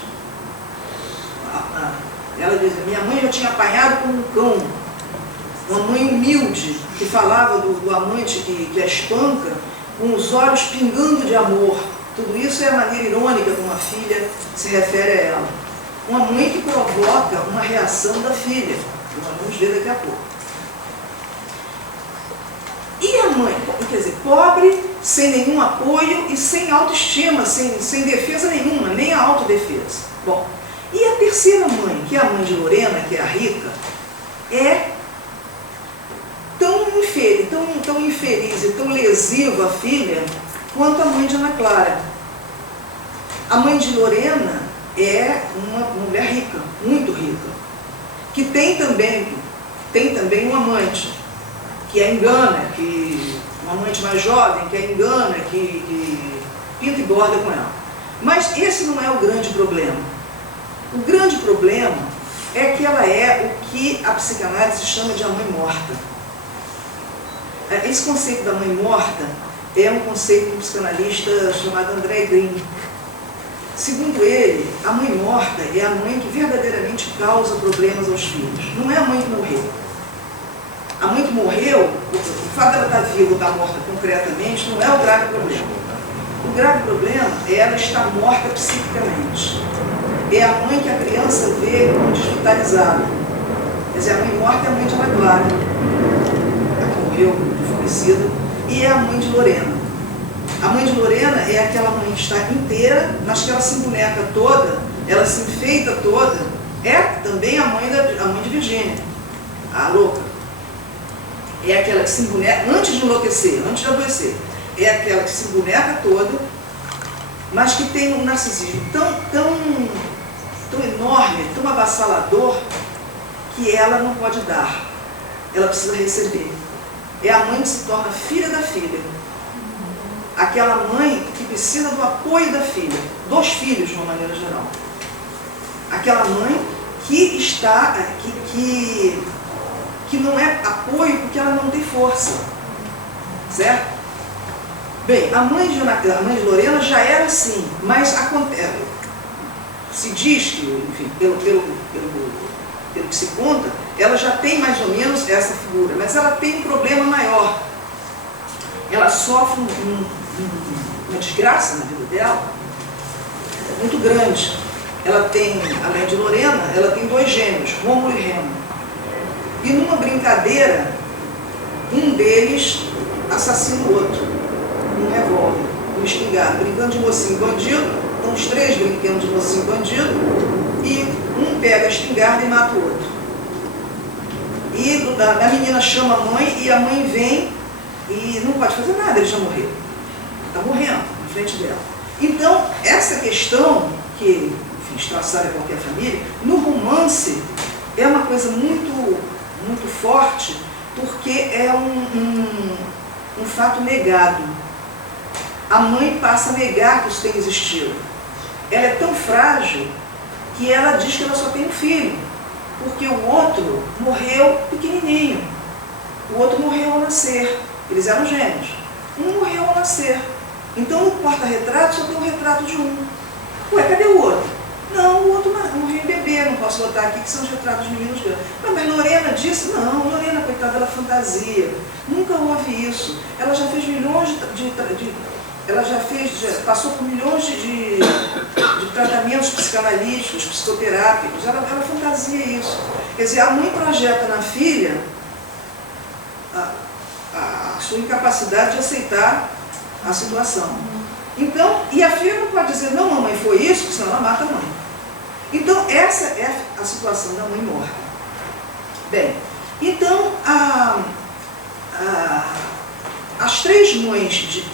Ela diz, minha mãe já tinha apanhado como um cão. Uma mãe humilde, que falava do amante que a espanca, com os olhos pingando de amor. Tudo isso é a maneira irônica como a filha se refere a ela. Uma mãe que provoca uma reação da filha, que nós vamos ver daqui a pouco. E a mãe, quer dizer, pobre, sem nenhum apoio e sem autoestima, sem defesa nenhuma, nem a autodefesa. Bom, e a terceira mãe, que é a mãe de Lorena, que é a rica, é tão infeliz e tão lesiva a filha quanto a mãe de Ana Clara. A mãe de Lorena é uma mulher rica, muito rica, que tem também um amante, que a engana, um amante mais jovem, que a engana, que pinta e borda com ela. Mas esse não é o grande problema. O grande problema é que ela é o que a psicanálise chama de a mãe morta. Esse conceito da mãe morta é um conceito de um psicanalista chamado André Green. Segundo ele, a mãe morta é a mãe que verdadeiramente causa problemas aos filhos. Não é a mãe que morreu. A mãe que morreu, o fato dela estar viva ou estar morta concretamente, não é o grave problema. O grave problema é ela estar morta psiquicamente. É a mãe que a criança vê como desvitalizada. Quer dizer, a mãe morta é a mãe de Ana Clara, a que morreu de falecida, e é a mãe de Lorena. A mãe de Lorena é aquela mãe que está inteira, mas que ela se emboneca toda, ela se enfeita toda. É também a mãe de Virgínia, a louca. É aquela que se emboneca, antes de enlouquecer, antes de adoecer, é aquela que se emboneca toda, mas que tem um narcisismo tão enorme, tão avassalador, que ela não pode dar, ela precisa receber. É a mãe que se torna filha da filha. Aquela mãe que precisa do apoio da filha, dos filhos de uma maneira geral. Aquela mãe que está, que não é apoio porque ela não tem força. Certo? Bem, a mãe de Lorena já era assim, mas acontece. Se diz que, enfim, pelo que se conta, ela já tem mais ou menos essa figura, mas ela tem um problema maior. Ela sofre uma desgraça na vida dela muito grande. Ela tem, além de Lorena, ela tem 2 gêmeos, Rômulo e Remo. E numa brincadeira, um deles assassina o outro, um revólver, um espingarda, brincando de mocinho bandido. Então os 3 brincando de mocinho bandido, e um pega a espingarda e mata o outro. E a menina chama a mãe, e a mãe vem e não pode fazer nada, ele já morreu. Está morrendo na frente dela. Então, essa questão, que, enfim, estraçalha qualquer família, no romance é uma coisa muito, muito forte, porque é um um fato negado. A mãe passa a negar que isso tenha existido. Ela é tão frágil que ela diz que ela só tem um filho, porque o outro morreu pequenininho. O outro morreu ao nascer. Eles eram gêmeos. Um morreu ao nascer. Então, no porta-retrato só tem um retrato de um. Ué, cadê o outro? Não, o outro morreu em bebê, não posso botar aqui, que são os retratos de meninos grandes. Mas Lorena disse, não, Lorena, coitada, ela fantasia. Nunca houve isso. Ela já fez milhões já passou por milhões de tratamentos psicanalíticos, psicoterápicos. Ela fantasia isso. Quer dizer, a mãe projeta na filha a sua incapacidade de aceitar a situação. Então, e a filha não pode dizer, não, mamãe, foi isso, porque senão ela mata a mãe. Então, essa é a situação da mãe morta. Bem, então, as três mães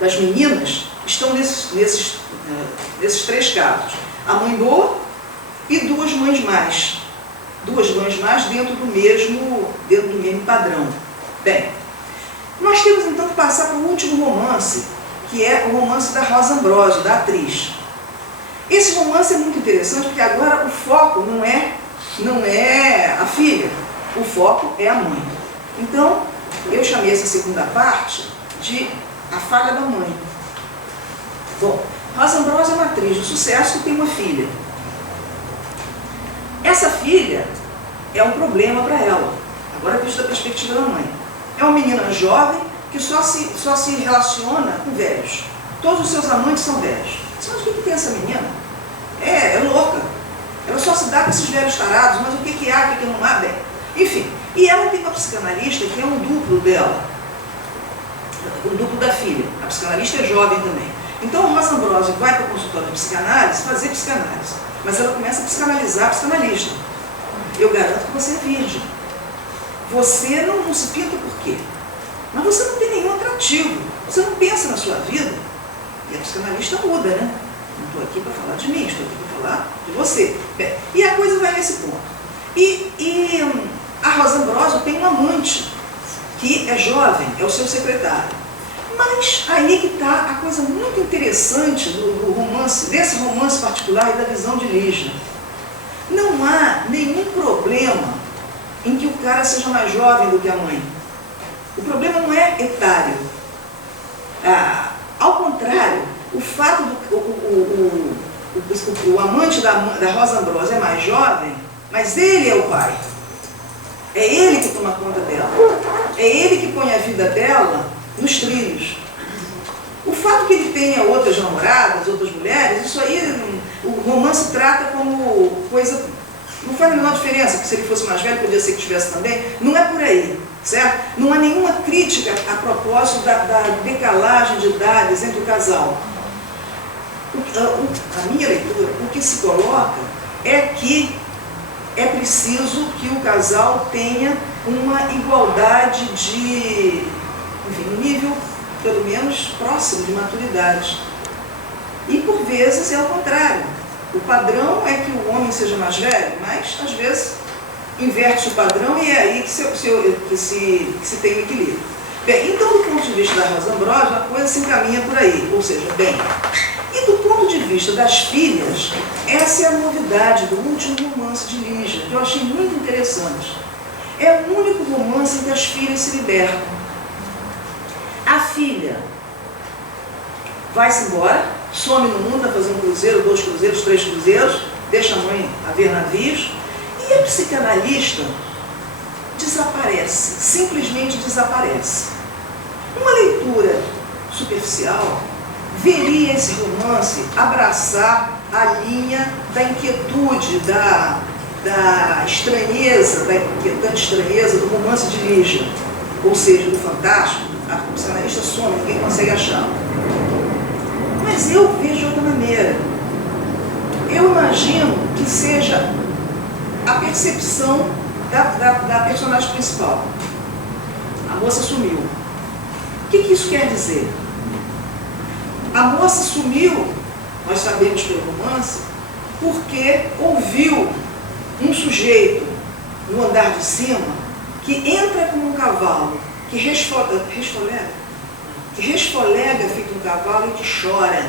das meninas estão nesses três casos. A mãe boa e duas mães más. Duas mães más dentro do mesmo padrão. Bem, nós temos então que passar para o último romance, que é o romance da Rosa Ambrosio, da atriz. Esse romance é muito interessante porque agora o foco não é a filha, o foco é a mãe. Então, eu chamei essa segunda parte de A Falha da Mãe. Bom, Rosa Ambrosio é uma atriz de sucesso que tem uma filha. Essa filha é um problema para ela, agora visto da perspectiva da mãe. É uma menina jovem que só se relaciona com velhos. Todos os seus amantes são velhos. Sabe o que tem essa menina? É louca. Ela só se dá com esses velhos tarados, mas o que há, o que não há, bem. Enfim, e ela tem uma psicanalista que é um duplo dela. O duplo da filha. A psicanalista é jovem também. Então, a Rosa Ambrosio vai para o consultório de psicanálise fazer psicanálise. Mas ela começa a psicanalizar a psicanalista. Eu garanto que você é virgem. Você não se pinta por quê? Mas você não tem nenhum atrativo. Você não pensa na sua vida. E a psicanalista muda, né? Não estou aqui para falar de mim, estou aqui para falar de você. Bem, e a coisa vai nesse ponto. E a Rosa Ambrosio tem um amante, que é jovem, é o seu secretário. Mas aí que está a coisa muito interessante do romance, desse romance particular e da visão de Lígia. Não há nenhum problema em que o cara seja mais jovem do que a mãe. O problema não é etário. Ao contrário, o fato do o amante da Rosa Ambrosio é mais jovem, mas ele é o pai. É ele que toma conta dela. É ele que põe a vida dela nos trilhos. O fato que ele tenha outras namoradas, outras mulheres, isso aí o romance trata como coisa, não faz a menor diferença, porque se ele fosse mais velho, podia ser que tivesse também, não é por aí, certo? Não há nenhuma crítica a propósito da decalagem de idades entre o casal. A minha leitura, o que se coloca é que é preciso que o casal tenha uma igualdade de, enfim, um nível pelo menos próximo de maturidade. E por vezes é o contrário. O padrão é que o homem seja mais velho, mas às vezes inverte o padrão e é aí que se tem o equilíbrio. Bem, então do ponto de vista da Rosa Ambrosio, a coisa se encaminha por aí, ou seja, bem. E do ponto de vista das filhas, essa é a novidade do último romance de Lígia, que eu achei muito interessante. É o único romance em que as filhas se libertam. A filha vai-se embora, some no mundo, vai fazer um cruzeiro, 2 cruzeiros, 3 cruzeiros, deixa a mãe a ver navios, e a psicanalista desaparece, simplesmente desaparece. Uma leitura superficial veria esse romance abraçar a linha da inquietude, da estranheza, da inquietante estranheza do romance de Lígia, ou seja, do fantástico. A psicanalista some, ninguém consegue achar. Mas eu vejo de outra maneira. Eu imagino que seja a percepção da personagem principal. A moça sumiu. O que isso quer dizer? A moça sumiu, nós sabemos pelo romance, porque ouviu um sujeito no andar de cima que entra como um cavalo, que resfolega feito um cavalo e que chora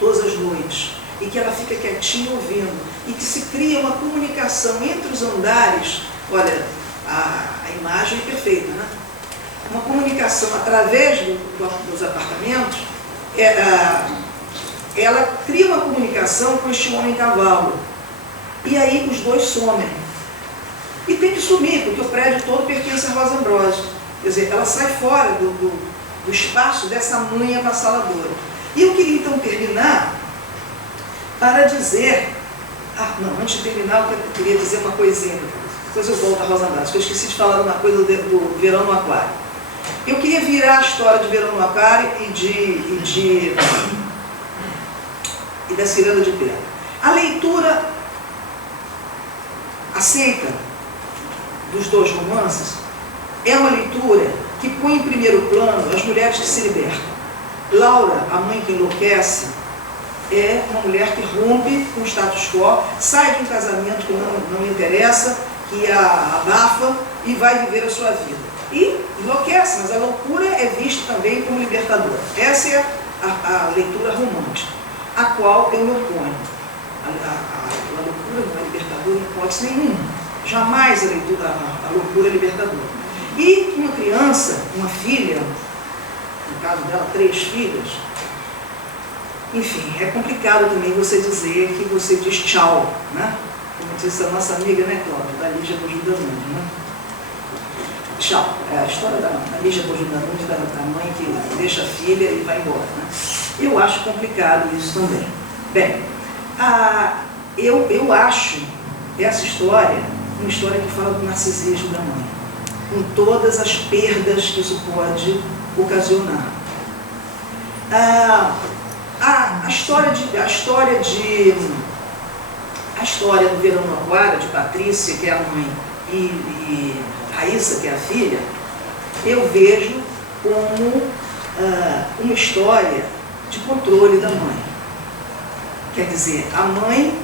todas as noites, e que ela fica quietinha ouvindo, e que se cria uma comunicação entre os andares. Olha, a imagem é perfeita, né? Uma comunicação através dos apartamentos. Ela cria uma comunicação com este homem-cavalo, e aí os dois somem. E tem que sumir, porque o prédio todo pertence a Rosa Ambrosio. Quer dizer, ela sai fora do espaço dessa mãe avassaladora. E eu queria então terminar para dizer... antes de terminar, eu queria dizer uma coisinha. Depois eu volto a Rosa Ambrosio, porque eu esqueci de falar uma coisa do Verão no Aquário. Eu queria virar a história de Verão no Aquário e da Ciranda de Pedra. A leitura aceita dos dois romances é uma leitura que põe em primeiro plano as mulheres que se libertam. Laura, a mãe que enlouquece, é uma mulher que rompe com o status quo, sai de um casamento que não lhe interessa, que a abafa e vai viver a sua vida. E enlouquece, mas a loucura é vista também como libertadora. Essa é a leitura romântica, a qual eu me oponho. A loucura não é libertadora em hipótese nenhuma. Jamais a loucura é libertadora. E uma criança, uma filha, no caso dela, 3 filhas, enfim, é complicado também você dizer que você diz tchau, né? Como disse a nossa amiga, né, Cláudia, da Lígia Bojudanund, né? Tchau. É a história da Lígia Bojudanund, da mãe que deixa a filha e vai embora, né? Eu acho complicado isso também. Bem, eu acho essa história uma história que fala do narcisismo da mãe, com todas as perdas que isso pode ocasionar. A história do Verão no Aquário, de Patrícia, que é a mãe, e Raíssa, que é a filha, eu vejo como uma história de controle da mãe. Quer dizer, a mãe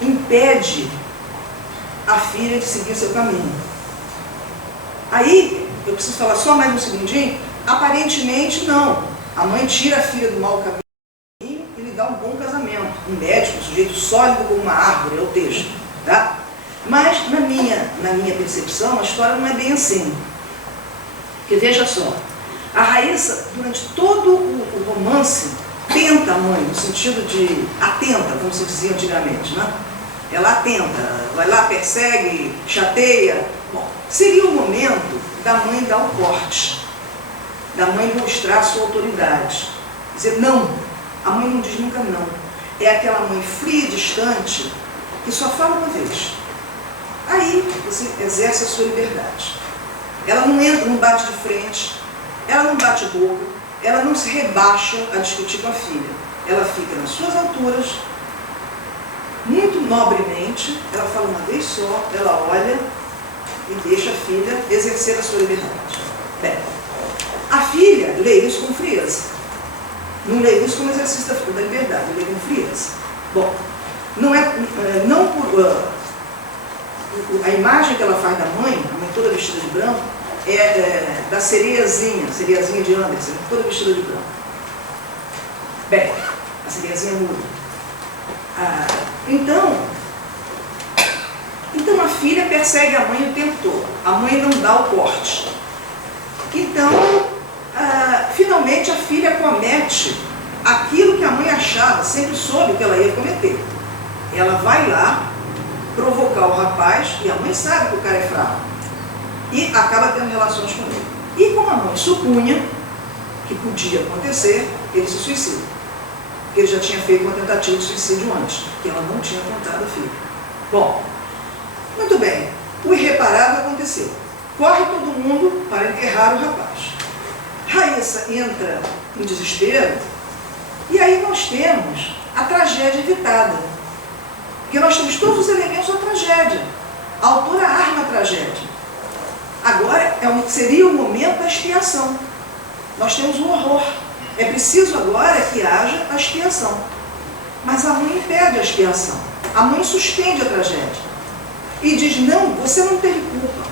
impede a filha de seguir seu caminho. Aí, eu preciso falar só mais um segundinho, aparentemente não. A mãe tira a filha do mau caminho e lhe dá um bom casamento. Um médico, um sujeito sólido como uma árvore, é o texto, tá? Mas, na minha percepção, a história não é bem assim. Porque, veja só, a Raíssa, durante todo o romance, tenta a mãe, no sentido de atenta, como se dizia antigamente, né? Ela atenta, vai lá, persegue, chateia. Bom, seria o momento da mãe dar o corte, da mãe mostrar a sua autoridade. Dizer não, a mãe não diz nunca não. É aquela mãe fria e distante que só fala uma vez. Aí você exerce a sua liberdade. Ela não entra, não bate de frente, ela não bate boca, ela não se rebaixa a discutir com a filha. Ela fica nas suas alturas, muito nobremente, ela fala uma vez só, ela olha e deixa a filha exercer a sua liberdade. Bem, a filha lê isso com frieza. Não lê isso como exercício da liberdade, lê com frieza. Bom, a imagem que ela faz da mãe, a mãe toda vestida de branco, é da sereiazinha de Andersen, toda vestida de branco. Bem, a sereiazinha muda. Então a filha persegue a mãe o tempo todo. A mãe não dá o corte. Então, finalmente a filha comete aquilo que a mãe achava, sempre soube que ela ia cometer. Ela vai lá provocar o rapaz, e a mãe sabe que o cara é fraco, e acaba tendo relações com ele. E como a mãe supunha que podia acontecer, ele se suicida. Porque ele já tinha feito uma tentativa de suicídio antes, que ela não tinha contado a filha. Bom, muito bem, o irreparável aconteceu. Corre todo mundo para enterrar o rapaz. Raíssa entra em desespero, e aí nós temos a tragédia evitada. Porque nós temos todos os elementos da tragédia. A autora arma a tragédia. Agora seria o momento da expiação. Nós temos um horror. É preciso agora que haja a expiação. Mas a mãe impede a expiação. A mãe suspende a tragédia. E diz, não, você não teve culpa.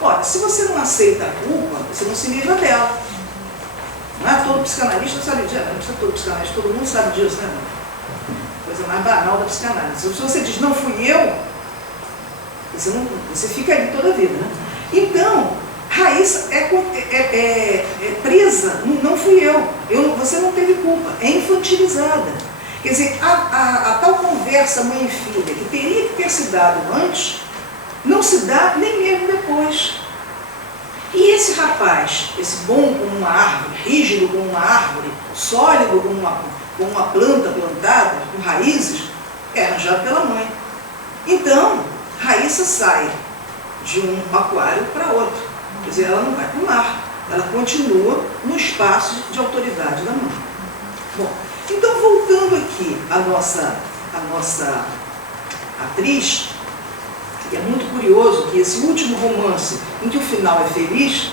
Olha, se você não aceita a culpa, você não se livra dela. Não é? Todo psicanalista sabe disso, não precisa todo psicanalista, todo mundo sabe disso, né? Coisa mais banal da psicanálise. Se você diz, não fui eu, você fica ali toda a vida, né? Então, Raíssa é presa, não fui eu, você não teve culpa, é infantilizada. Quer dizer, a tal conversa mãe e filha, que teria que ter se dado antes, não se dá nem mesmo depois. E esse rapaz, esse bom como uma árvore, rígido como uma árvore, sólido como uma planta plantada, com raízes, é arranjado pela mãe. Então, Raíssa sai de um aquário para outro. Quer dizer, ela não vai para o mar, ela continua no espaço de autoridade da mãe. Bom, então voltando aqui à nossa atriz, e é muito curioso que esse último romance, em que o final é feliz,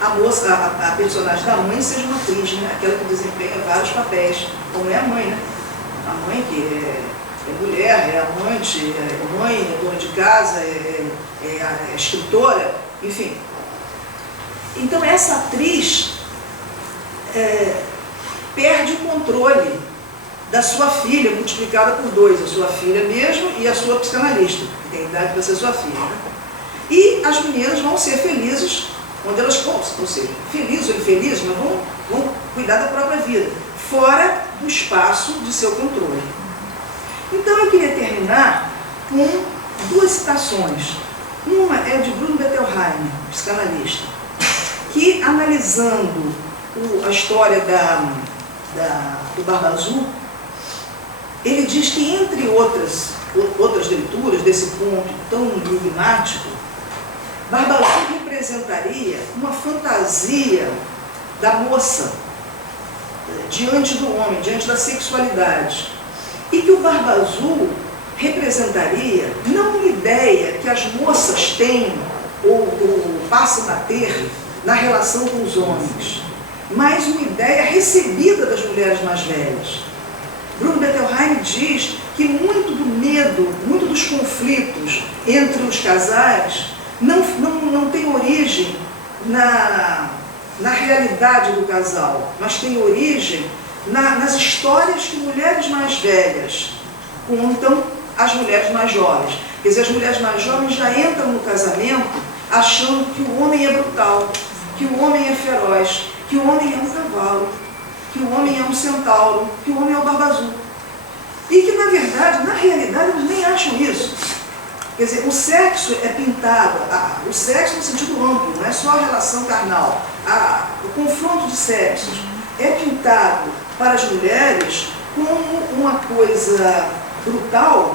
a personagem da mãe seja uma atriz, né? Aquela que desempenha vários papéis, como é a mãe, né? A mãe que é mulher, é amante, é mãe, é dona de casa, é escritora, enfim. Então essa atriz perde o controle da sua filha, multiplicada por 2, a sua filha mesmo e a sua psicanalista, que tem idade para ser sua filha. Né? E as meninas vão ser felizes onde elas possam, ou seja, felizes ou infelizes, mas vão cuidar da própria vida, fora do espaço de seu controle. Então eu queria terminar com 2 citações. Uma é de Bruno Bettelheim, psicanalista, que analisando a história do Barba Azul, ele diz que, entre outras leituras desse ponto tão enigmático, Barba Azul representaria uma fantasia da moça diante do homem, diante da sexualidade. E que o Barba Azul representaria não uma ideia que as moças têm ou passam a ter na relação com os homens, mas uma ideia recebida das mulheres mais velhas. Bruno Bettelheim diz que muito do medo, muito dos conflitos entre os casais não tem origem na realidade do casal, mas tem origem nas histórias que mulheres mais velhas contam às mulheres mais jovens. Quer dizer, as mulheres mais jovens já entram no casamento achando que o homem é brutal, que o homem é feroz, que o homem é um cavalo, que o homem é um centauro, que o homem é o Barba Azul. E que, na verdade, na realidade, eles nem acham isso. Quer dizer, o sexo é pintado, o sexo no sentido amplo, não é só a relação carnal. O confronto de sexos é pintado para as mulheres como uma coisa brutal,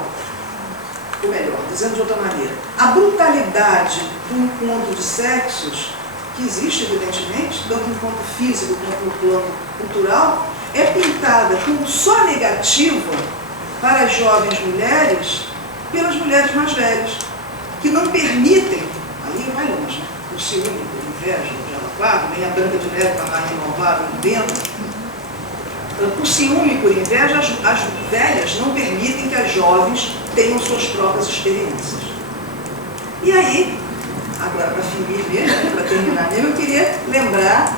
ou melhor, dizendo de outra maneira, a brutalidade do encontro de sexos, que existe evidentemente, tanto no ponto físico quanto no plano cultural, é pintada como só negativa para as jovens mulheres pelas mulheres mais velhas, que não permitem, aí vai longe, né? O ciúme, por inveja, o Jalaquado, nem a Branca de Neve com a Rainha Malvada no vento. Por ciúme e por inveja, as velhas não permitem que as jovens tenham suas próprias experiências. E aí, agora para finir mesmo, para terminar mesmo, eu queria lembrar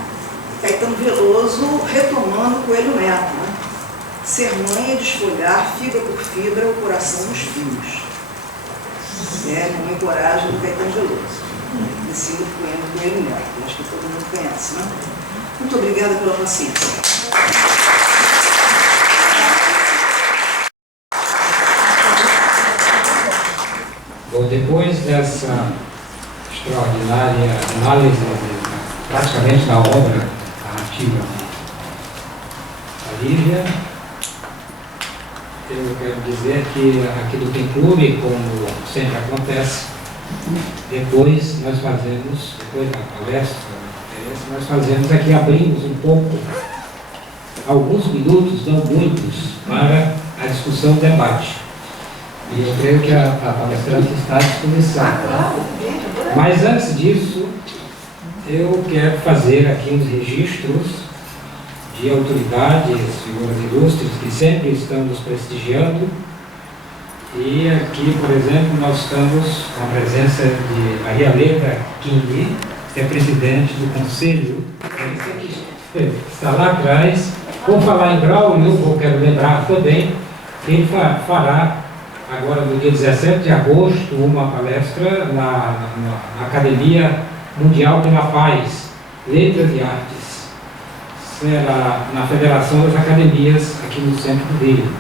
Caetano Veloso retomando Coelho Neto, né? Ser mãe é desfolhar, fibra por fibra, o coração dos filhos. É Mãe e Coragem, do Caetano Veloso. Esse poema do Coelho Neto, que acho que todo mundo conhece, né? Muito obrigada pela paciência. Bom, depois dessa extraordinária análise praticamente da obra narrativa da Lívia, eu quero dizer que aqui do Tem Clube, como sempre acontece, depois da palestra, nós fazemos aqui, abrimos um pouco, alguns minutos, não muitos, para a discussão, o debate. E eu creio que a palestrante está à disposição. Mas antes disso, eu quero fazer aqui uns registros de autoridades, figuras ilustres, que sempre estão nos prestigiando E aqui, por exemplo, nós estamos com a presença de Maria Leda King, que é presidente do Conselho, que está lá atrás. Vou falar em Braulio, eu quero lembrar também que ele fará, agora no dia 17 de agosto, uma palestra na Academia Mundial pela Paz, Letras e Artes. Será na Federação das Academias, aqui no centro do Rio.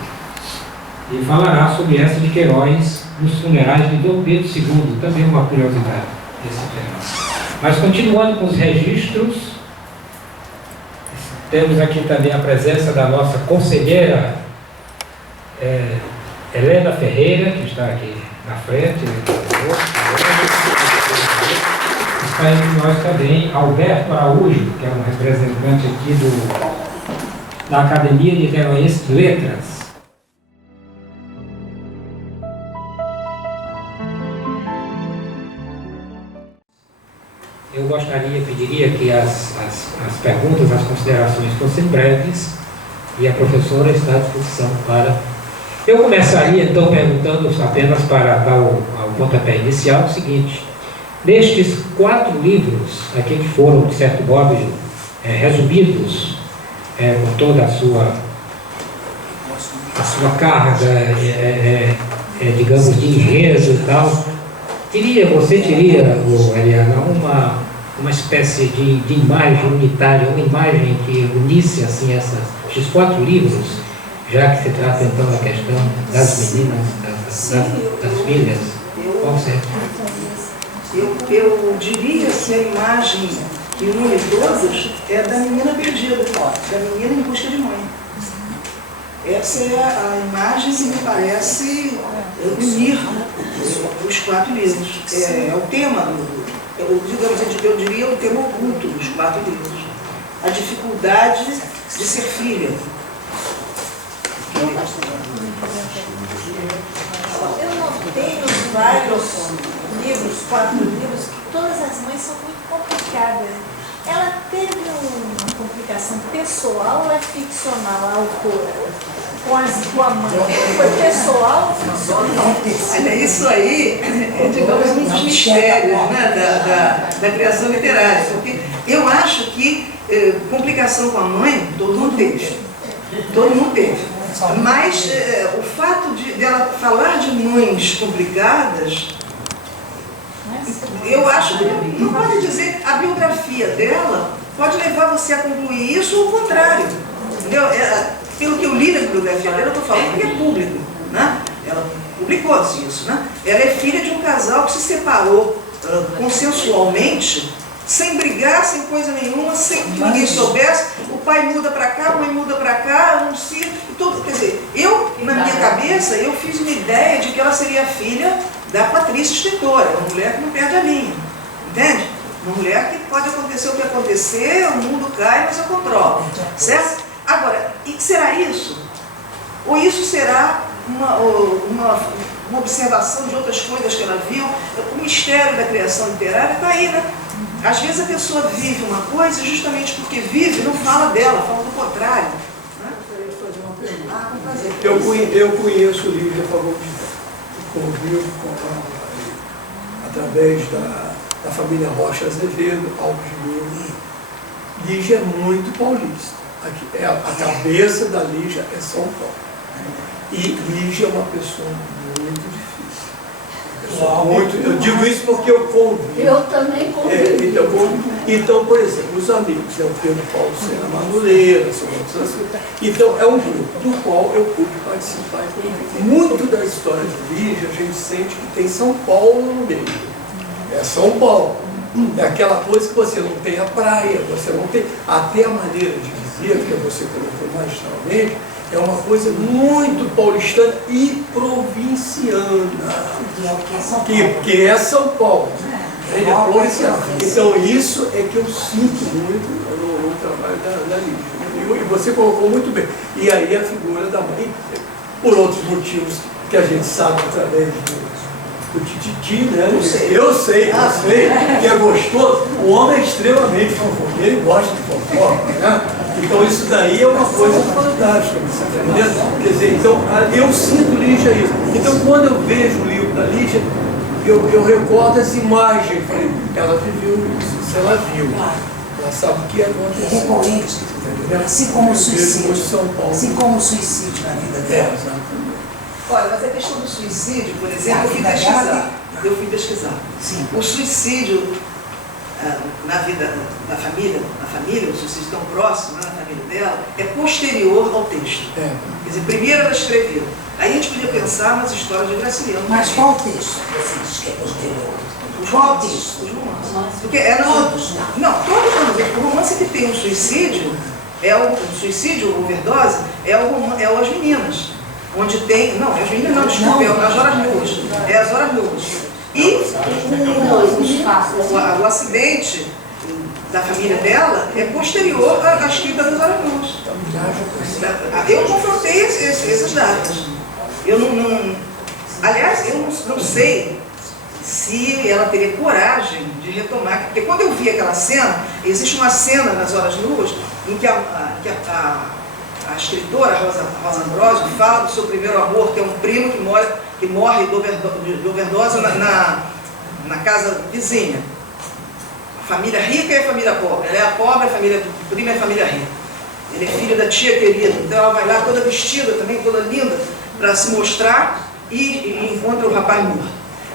E falará sobre essa de Queiroz nos funerais de Dom Pedro II, também uma curiosidade desse tema. Mas continuando com os registros, temos aqui também a presença da nossa conselheira Helena Ferreira, que está aqui na frente. Está entre nós também Alberto Araújo, que é um representante aqui da Academia Niteroense de Letras. Eu pediria que as perguntas, as considerações fossem breves e a professora está à disposição para... Eu começaria então perguntando apenas para dar o pontapé inicial o seguinte: nestes 4 livros, aqui que foram, de certo modo, resumidos com toda a sua carga, digamos, de enredo e tal, você teria, Eliana, uma espécie de imagem unitária, uma imagem que unisse assim esses 4 livros, já que se trata então da questão das meninas, das filhas? Qual seria? Eu diria que a imagem que une todos é da menina perdida, da menina em busca de mãe. Essa é a imagem que me parece unir os 4 livros. É o tema, eu diria o tema oculto dos 4 livros. A dificuldade de ser filha. Eu notei nos vários livros, 4 livros, que todas as mães são muito complicadas. Ela teve uma complicação pessoal ou é ficcional, a autora? Com a mãe? Foi pessoal ou ficcional? Olha, isso aí é, digamos, um dos mistérios, né, da criação literária. Porque eu acho que complicação com a mãe, todo mundo teve. Todo mundo teve. Mas o fato dela falar de mães complicadas, eu acho que não pode dizer, a biografia dela pode levar você a concluir isso ou o contrário. Entendeu? Pelo que eu li na biografia dela, eu estou falando que é público, né? Ela publicou isso, né? Ela é filha de um casal que se separou consensualmente, sem brigar, sem coisa nenhuma, sem que ninguém soubesse. O pai muda para cá, a mãe muda para cá, anuncia, tudo. Quer dizer, na minha cabeça, eu fiz uma ideia de que ela seria filha da Patrícia Escritora, uma mulher que não perde a linha, entende? Uma mulher que pode acontecer o que acontecer, o mundo cai, mas eu controlo, certo? Agora, e será isso? Ou isso será uma observação de outras coisas que ela viu? O mistério da criação literária está aí, né? Às vezes a pessoa vive uma coisa e justamente porque vive, não fala dela, fala do contrário. Né? Eu gostaria de fazer uma pergunta. Eu conheço Lígia Fagoldina, convivo através da família Rocha Azevedo, Alves de Minas. Lígia é muito paulista. Aqui, a cabeça da Lígia é São Paulo. E Lígia é uma pessoa muito difícil. Eu digo isso porque eu convivo. Eu também convivo. Então, por exemplo, os amigos, o Pedro Paulo Sena Madureira, são outros assim. Então, é um grupo do qual eu pude participar. Muito da história de Lígia, a gente sente que tem São Paulo no meio. É São Paulo. É aquela coisa que você não tem a praia, você não tem. Até a maneira de dizer, que você colocou magistralmente, é uma coisa muito paulistana e provinciana. Que é São Paulo. Então isso é que eu sinto muito no trabalho da Lígia. E você colocou muito bem. E aí a figura da mãe, por outros motivos que a gente sabe através do Tititi, né? Eu sei que é gostoso. O homem é extremamente fofoqueiro, ele gosta de fofoca, né? Então isso daí é uma coisa fantástica, você está entendendo? Quer dizer, então eu sinto Lígia isso. Então quando eu vejo o livro da Lígia, eu recordo essa imagem. Falei, ela viveu isso, se ela viu, ela sabe o que aconteceu. É recorrente, assim como o suicídio. Assim como o suicídio na vida dela. Exatamente. Olha, mas a questão do suicídio, por exemplo, eu fui pesquisar. Sim. O suicídio na vida da família, o suicídio tão próximo, na família dela, é posterior ao texto. Quer dizer, primeiro ela escreveu. Aí a gente podia pensar nas histórias de Graciliano. Mas qual texto você diz que é posterior? Qual texto? Os romances. Porque todos, não, todos não. O romance que tem um suicídio, o suicídio, overdose, é As Meninas. Onde tem. Não, As Meninas não, desculpa, é As Horas Nuas. É As Horas Nuas. E o acidente da família dela é posterior à escrita das Horas Nuas. Eu confrontei essas datas. Eu aliás, eu não sei se ela teria coragem de retomar, porque quando eu vi aquela cena, existe uma cena nas Horas Nuas em que a escritora Rosa Ambrosio fala do seu primeiro amor, que é um primo que morre de overdose na casa vizinha. A família rica e a família pobre. Ela é a pobre, a família do primo é a família rica. Ele é filho da tia querida, então ela vai lá toda vestida também, toda linda, para se mostrar e encontra o rapaz morto.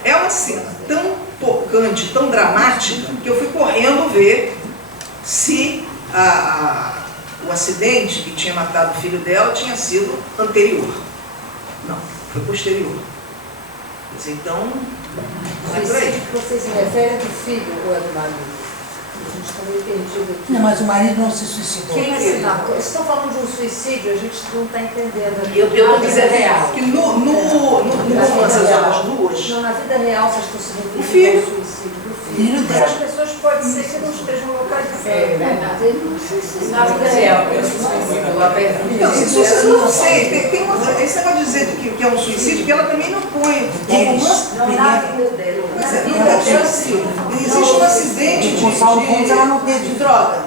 É uma cena tão tocante, tão dramática, que eu fui correndo ver se o acidente que tinha matado o filho dela tinha sido anterior. Não, foi posterior. Então, não é por aí. Você se refere do filho ou é do marido? A gente está meio perdido aqui. Não, mas o marido não se suicidou. Quem assinava? Vocês estão falando de um suicídio, a gente não está entendendo aqui. Eu estou dizendo que no romance As Horas Nuas, não, na vida real vocês estão se referindo o filho. ao suicídio do filho. Mas as pessoas podem ser que não estejam localizadas. É verdade. Na vida real, eu sou suicídio lá perto. Não sei, tem esse negócio de dizer que é um suicídio, que ela também não põe. Não, na vida dela. Mas é existe um acidente de droga. O filho dela morre de droga.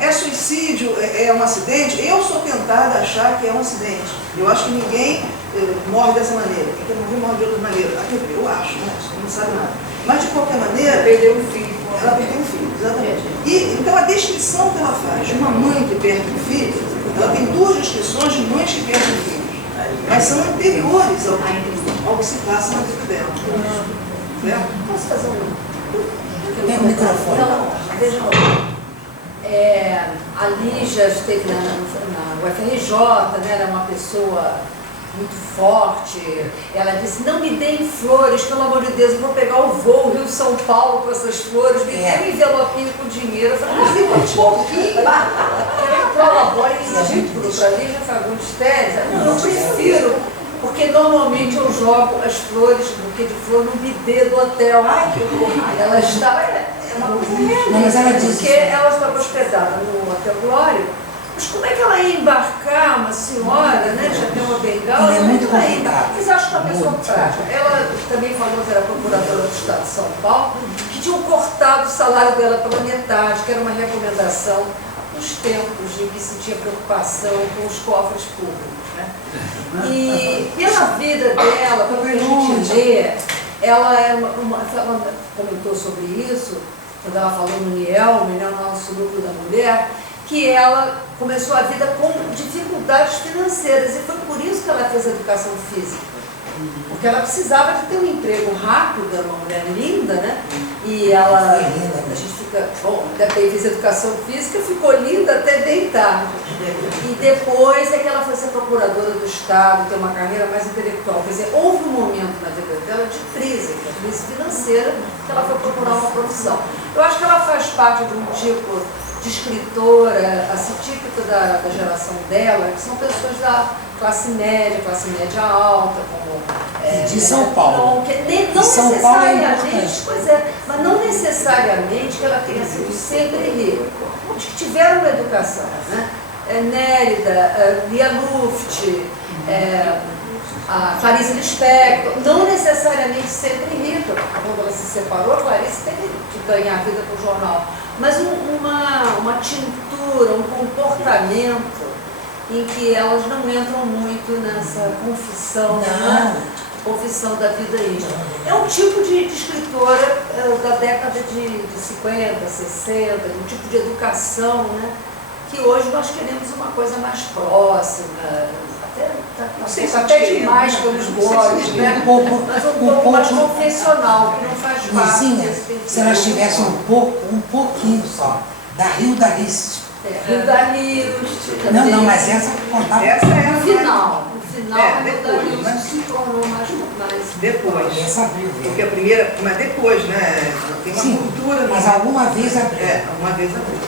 É suicídio, é um acidente? Eu sou tentada a achar que é um acidente. Eu acho que ninguém morre dessa maneira. Quem morre de outra maneira. Eu acho, né? Não sabe nada. Mas de qualquer maneira, Perdeu um filho. ela perdeu um filho, exatamente. E então a descrição que ela faz de uma mãe que perde um filho, ela tem duas descrições de mães que perdem filhos. Mas são anteriores ao que se passa na vida dela. Posso fazer Pega o microfone. Não, veja a Lígia esteve na UFRJ, né? Ela é uma pessoa muito forte. Ela disse, não me deem flores, pelo amor de Deus, eu vou pegar o voo Rio-São Paulo com essas flores, me dê um envelopinho com dinheiro. Eu falei, mas tem um pouquinho, quero que colabore em título para a Lígia Fagundes Teres. Não, eu prefiro, porque normalmente eu jogo as flores, o buquê de flor, no bidê do hotel. Ai, que horror! Ela estava... É uma coisa Não, mas ela disse... Porque ela estava hospedada no Hotel Glória. Mas como é que ela ia embarcar uma senhora, né? Já tem uma bengala? Ela é muito complicada. Mas acho que é uma pessoa prática. Ela também falou que era procuradora do Estado de São Paulo, que tinham cortado o salário dela pela metade, que era uma recomendação nos tempos em que se tinha preocupação com os cofres públicos, né? E pela vida dela, pelo que a gente vê, ela é ela comentou sobre isso, quando ela falou no Niel, nosso núcleo da mulher, que ela começou a vida com dificuldades financeiras e foi por isso que ela fez educação física. Porque ela precisava de ter um emprego rápido, era uma mulher linda, né? E ela, a gente fica, bom, fez educação física, ficou linda até deitar. E depois é que ela foi ser procuradora do Estado, ter uma carreira mais intelectual. Quer dizer, houve um momento na vida dela de crise financeira, que ela foi procurar uma profissão. Eu acho que ela faz parte de um tipo de escritora, assim, típica da geração dela, que são pessoas da classe média alta, como... de São Paulo. Não São necessariamente, pois é, mas não necessariamente que ela tenha sido sempre rica. Os que tiveram uma educação, né? Nérida, Lia Luft, a Clarice Lispector, não necessariamente sempre rica. Quando ela se separou, a Clarice teve que ganhar a vida com o jornal. Mas uma tintura, um comportamento em que elas não entram muito nessa confissão, né? Confissão da vida íntima. É um tipo de escritora da década de 50, 60, um tipo de educação, né? Que hoje nós queremos uma coisa mais próxima, até demais pelos goles, né? Mas um pouco mais confessional, que não faz parte desse perfil. Se elas tivessem um pouquinho só, da Hilda List. Hilda List. Não, mas essa contava. Essa é no final. Depois, né? Se tornou mais depois. Essa abriu. Porque a primeira, mas depois, né? Tem uma cultura. Mas alguma vez abriu. Alguma vez abriu.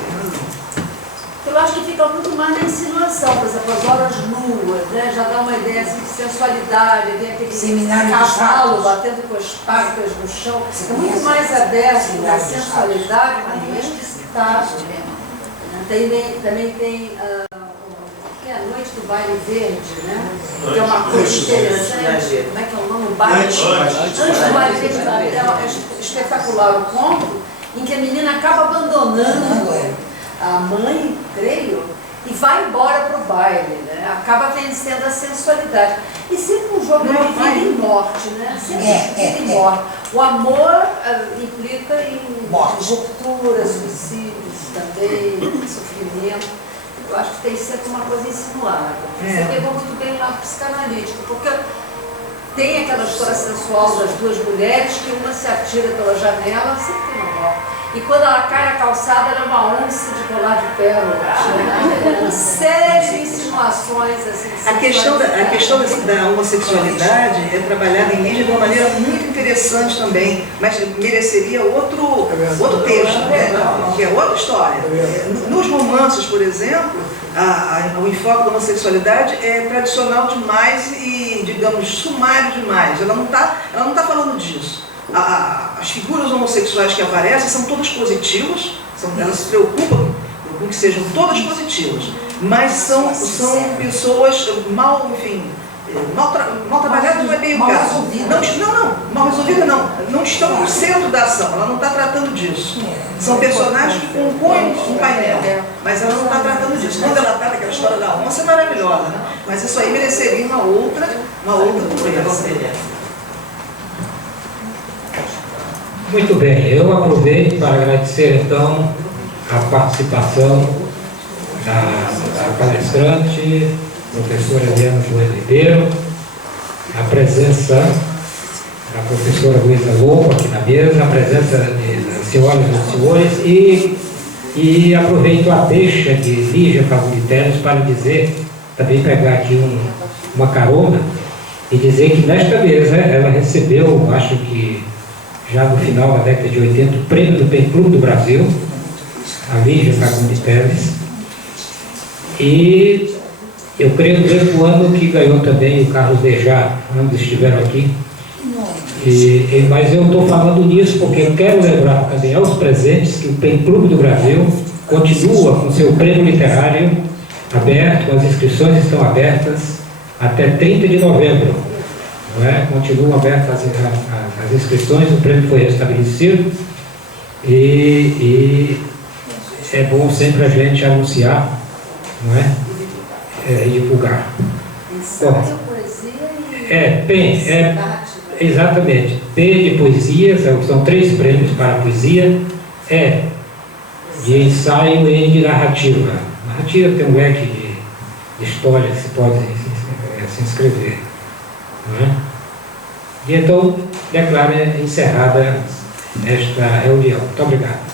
Eu acho que fica muito mais na insinuação, por exemplo, as horas nuas, né? Já dá uma ideia assim, de sensualidade, tem aquele Seminário cavalo batendo com as patas no chão. É muito mais aberto na sensualidade, mas não é explicitado. Também tem a Noite do Baile Verde, né? Que é uma coisa interessante. Como é que é o nome? O baile. Antes do Baile Verde é espetacular o conto em que a menina acaba abandonando a mãe, creio, e vai embora para o baile, né? Acaba vencendo a sensualidade. E sempre um jogo de vida e morte, né? Sempre vida e morte. O amor implica em ruptura, suicídios também, sofrimento. Eu acho que tem sempre uma coisa insinuada. Você pegou muito bem o lado psicanalítico, porque tem aquela história sensual das duas mulheres que uma se atira pela janela, sempre tem uma morte. E quando ela cai na calçada, ela é uma onça de colar de pérolas. Uma série de insinuações. Assim, a questão da homossexualidade é trabalhada em Lígia de uma maneira muito interessante também, mas mereceria outro texto, né? Que é outra história. Nos romances, por exemplo, o enfoque da homossexualidade é tradicional demais e, digamos, sumário demais. Ela não tá falando disso. As figuras homossexuais que aparecem são todas positivas, elas se preocupam com que sejam todas positivas, mas são pessoas mal trabalhadas, não é bem o caso. Mal resolvida não estão no centro da ação, ela não está tratando disso. São personagens que compõem um painel, mas ela não está tratando disso. Quando ela trata aquela história da onça é maravilhosa, né? Mas isso aí mereceria uma outra conversa. Muito bem, eu aproveito para agradecer então a participação da palestrante, professora Eliana Joana Ribeiro, a presença da professora Luísa Lobo aqui na mesa, a presença das senhoras e dos senhores e aproveito a deixa de Lígia Fagundes Teles para dizer, também pegar aqui uma carona e dizer que nesta mesa ela recebeu, acho que já no final da década de 80, o prêmio do PEN Clube do Brasil, a Lígia Fagundes Teles. E eu creio no mesmo ano que ganhou também o Carlos Dejar, ambos estiveram aqui. Mas eu estou falando nisso porque eu quero lembrar também aos presentes que o PEN Clube do Brasil continua com seu prêmio literário aberto, as inscrições estão abertas até 30 de novembro. Não é? Continuam abertas as inscrições, o prêmio foi restabelecido e é bom sempre a gente anunciar, não é? E divulgar. Ensaio, poesia e exatamente. P de poesias, são 3 prêmios para a poesia, E de ensaio e N de narrativa. Narrativa tem um leque de histórias que se pode se inscrever. Não é? E então, declaro encerrada esta reunião. Muito obrigado.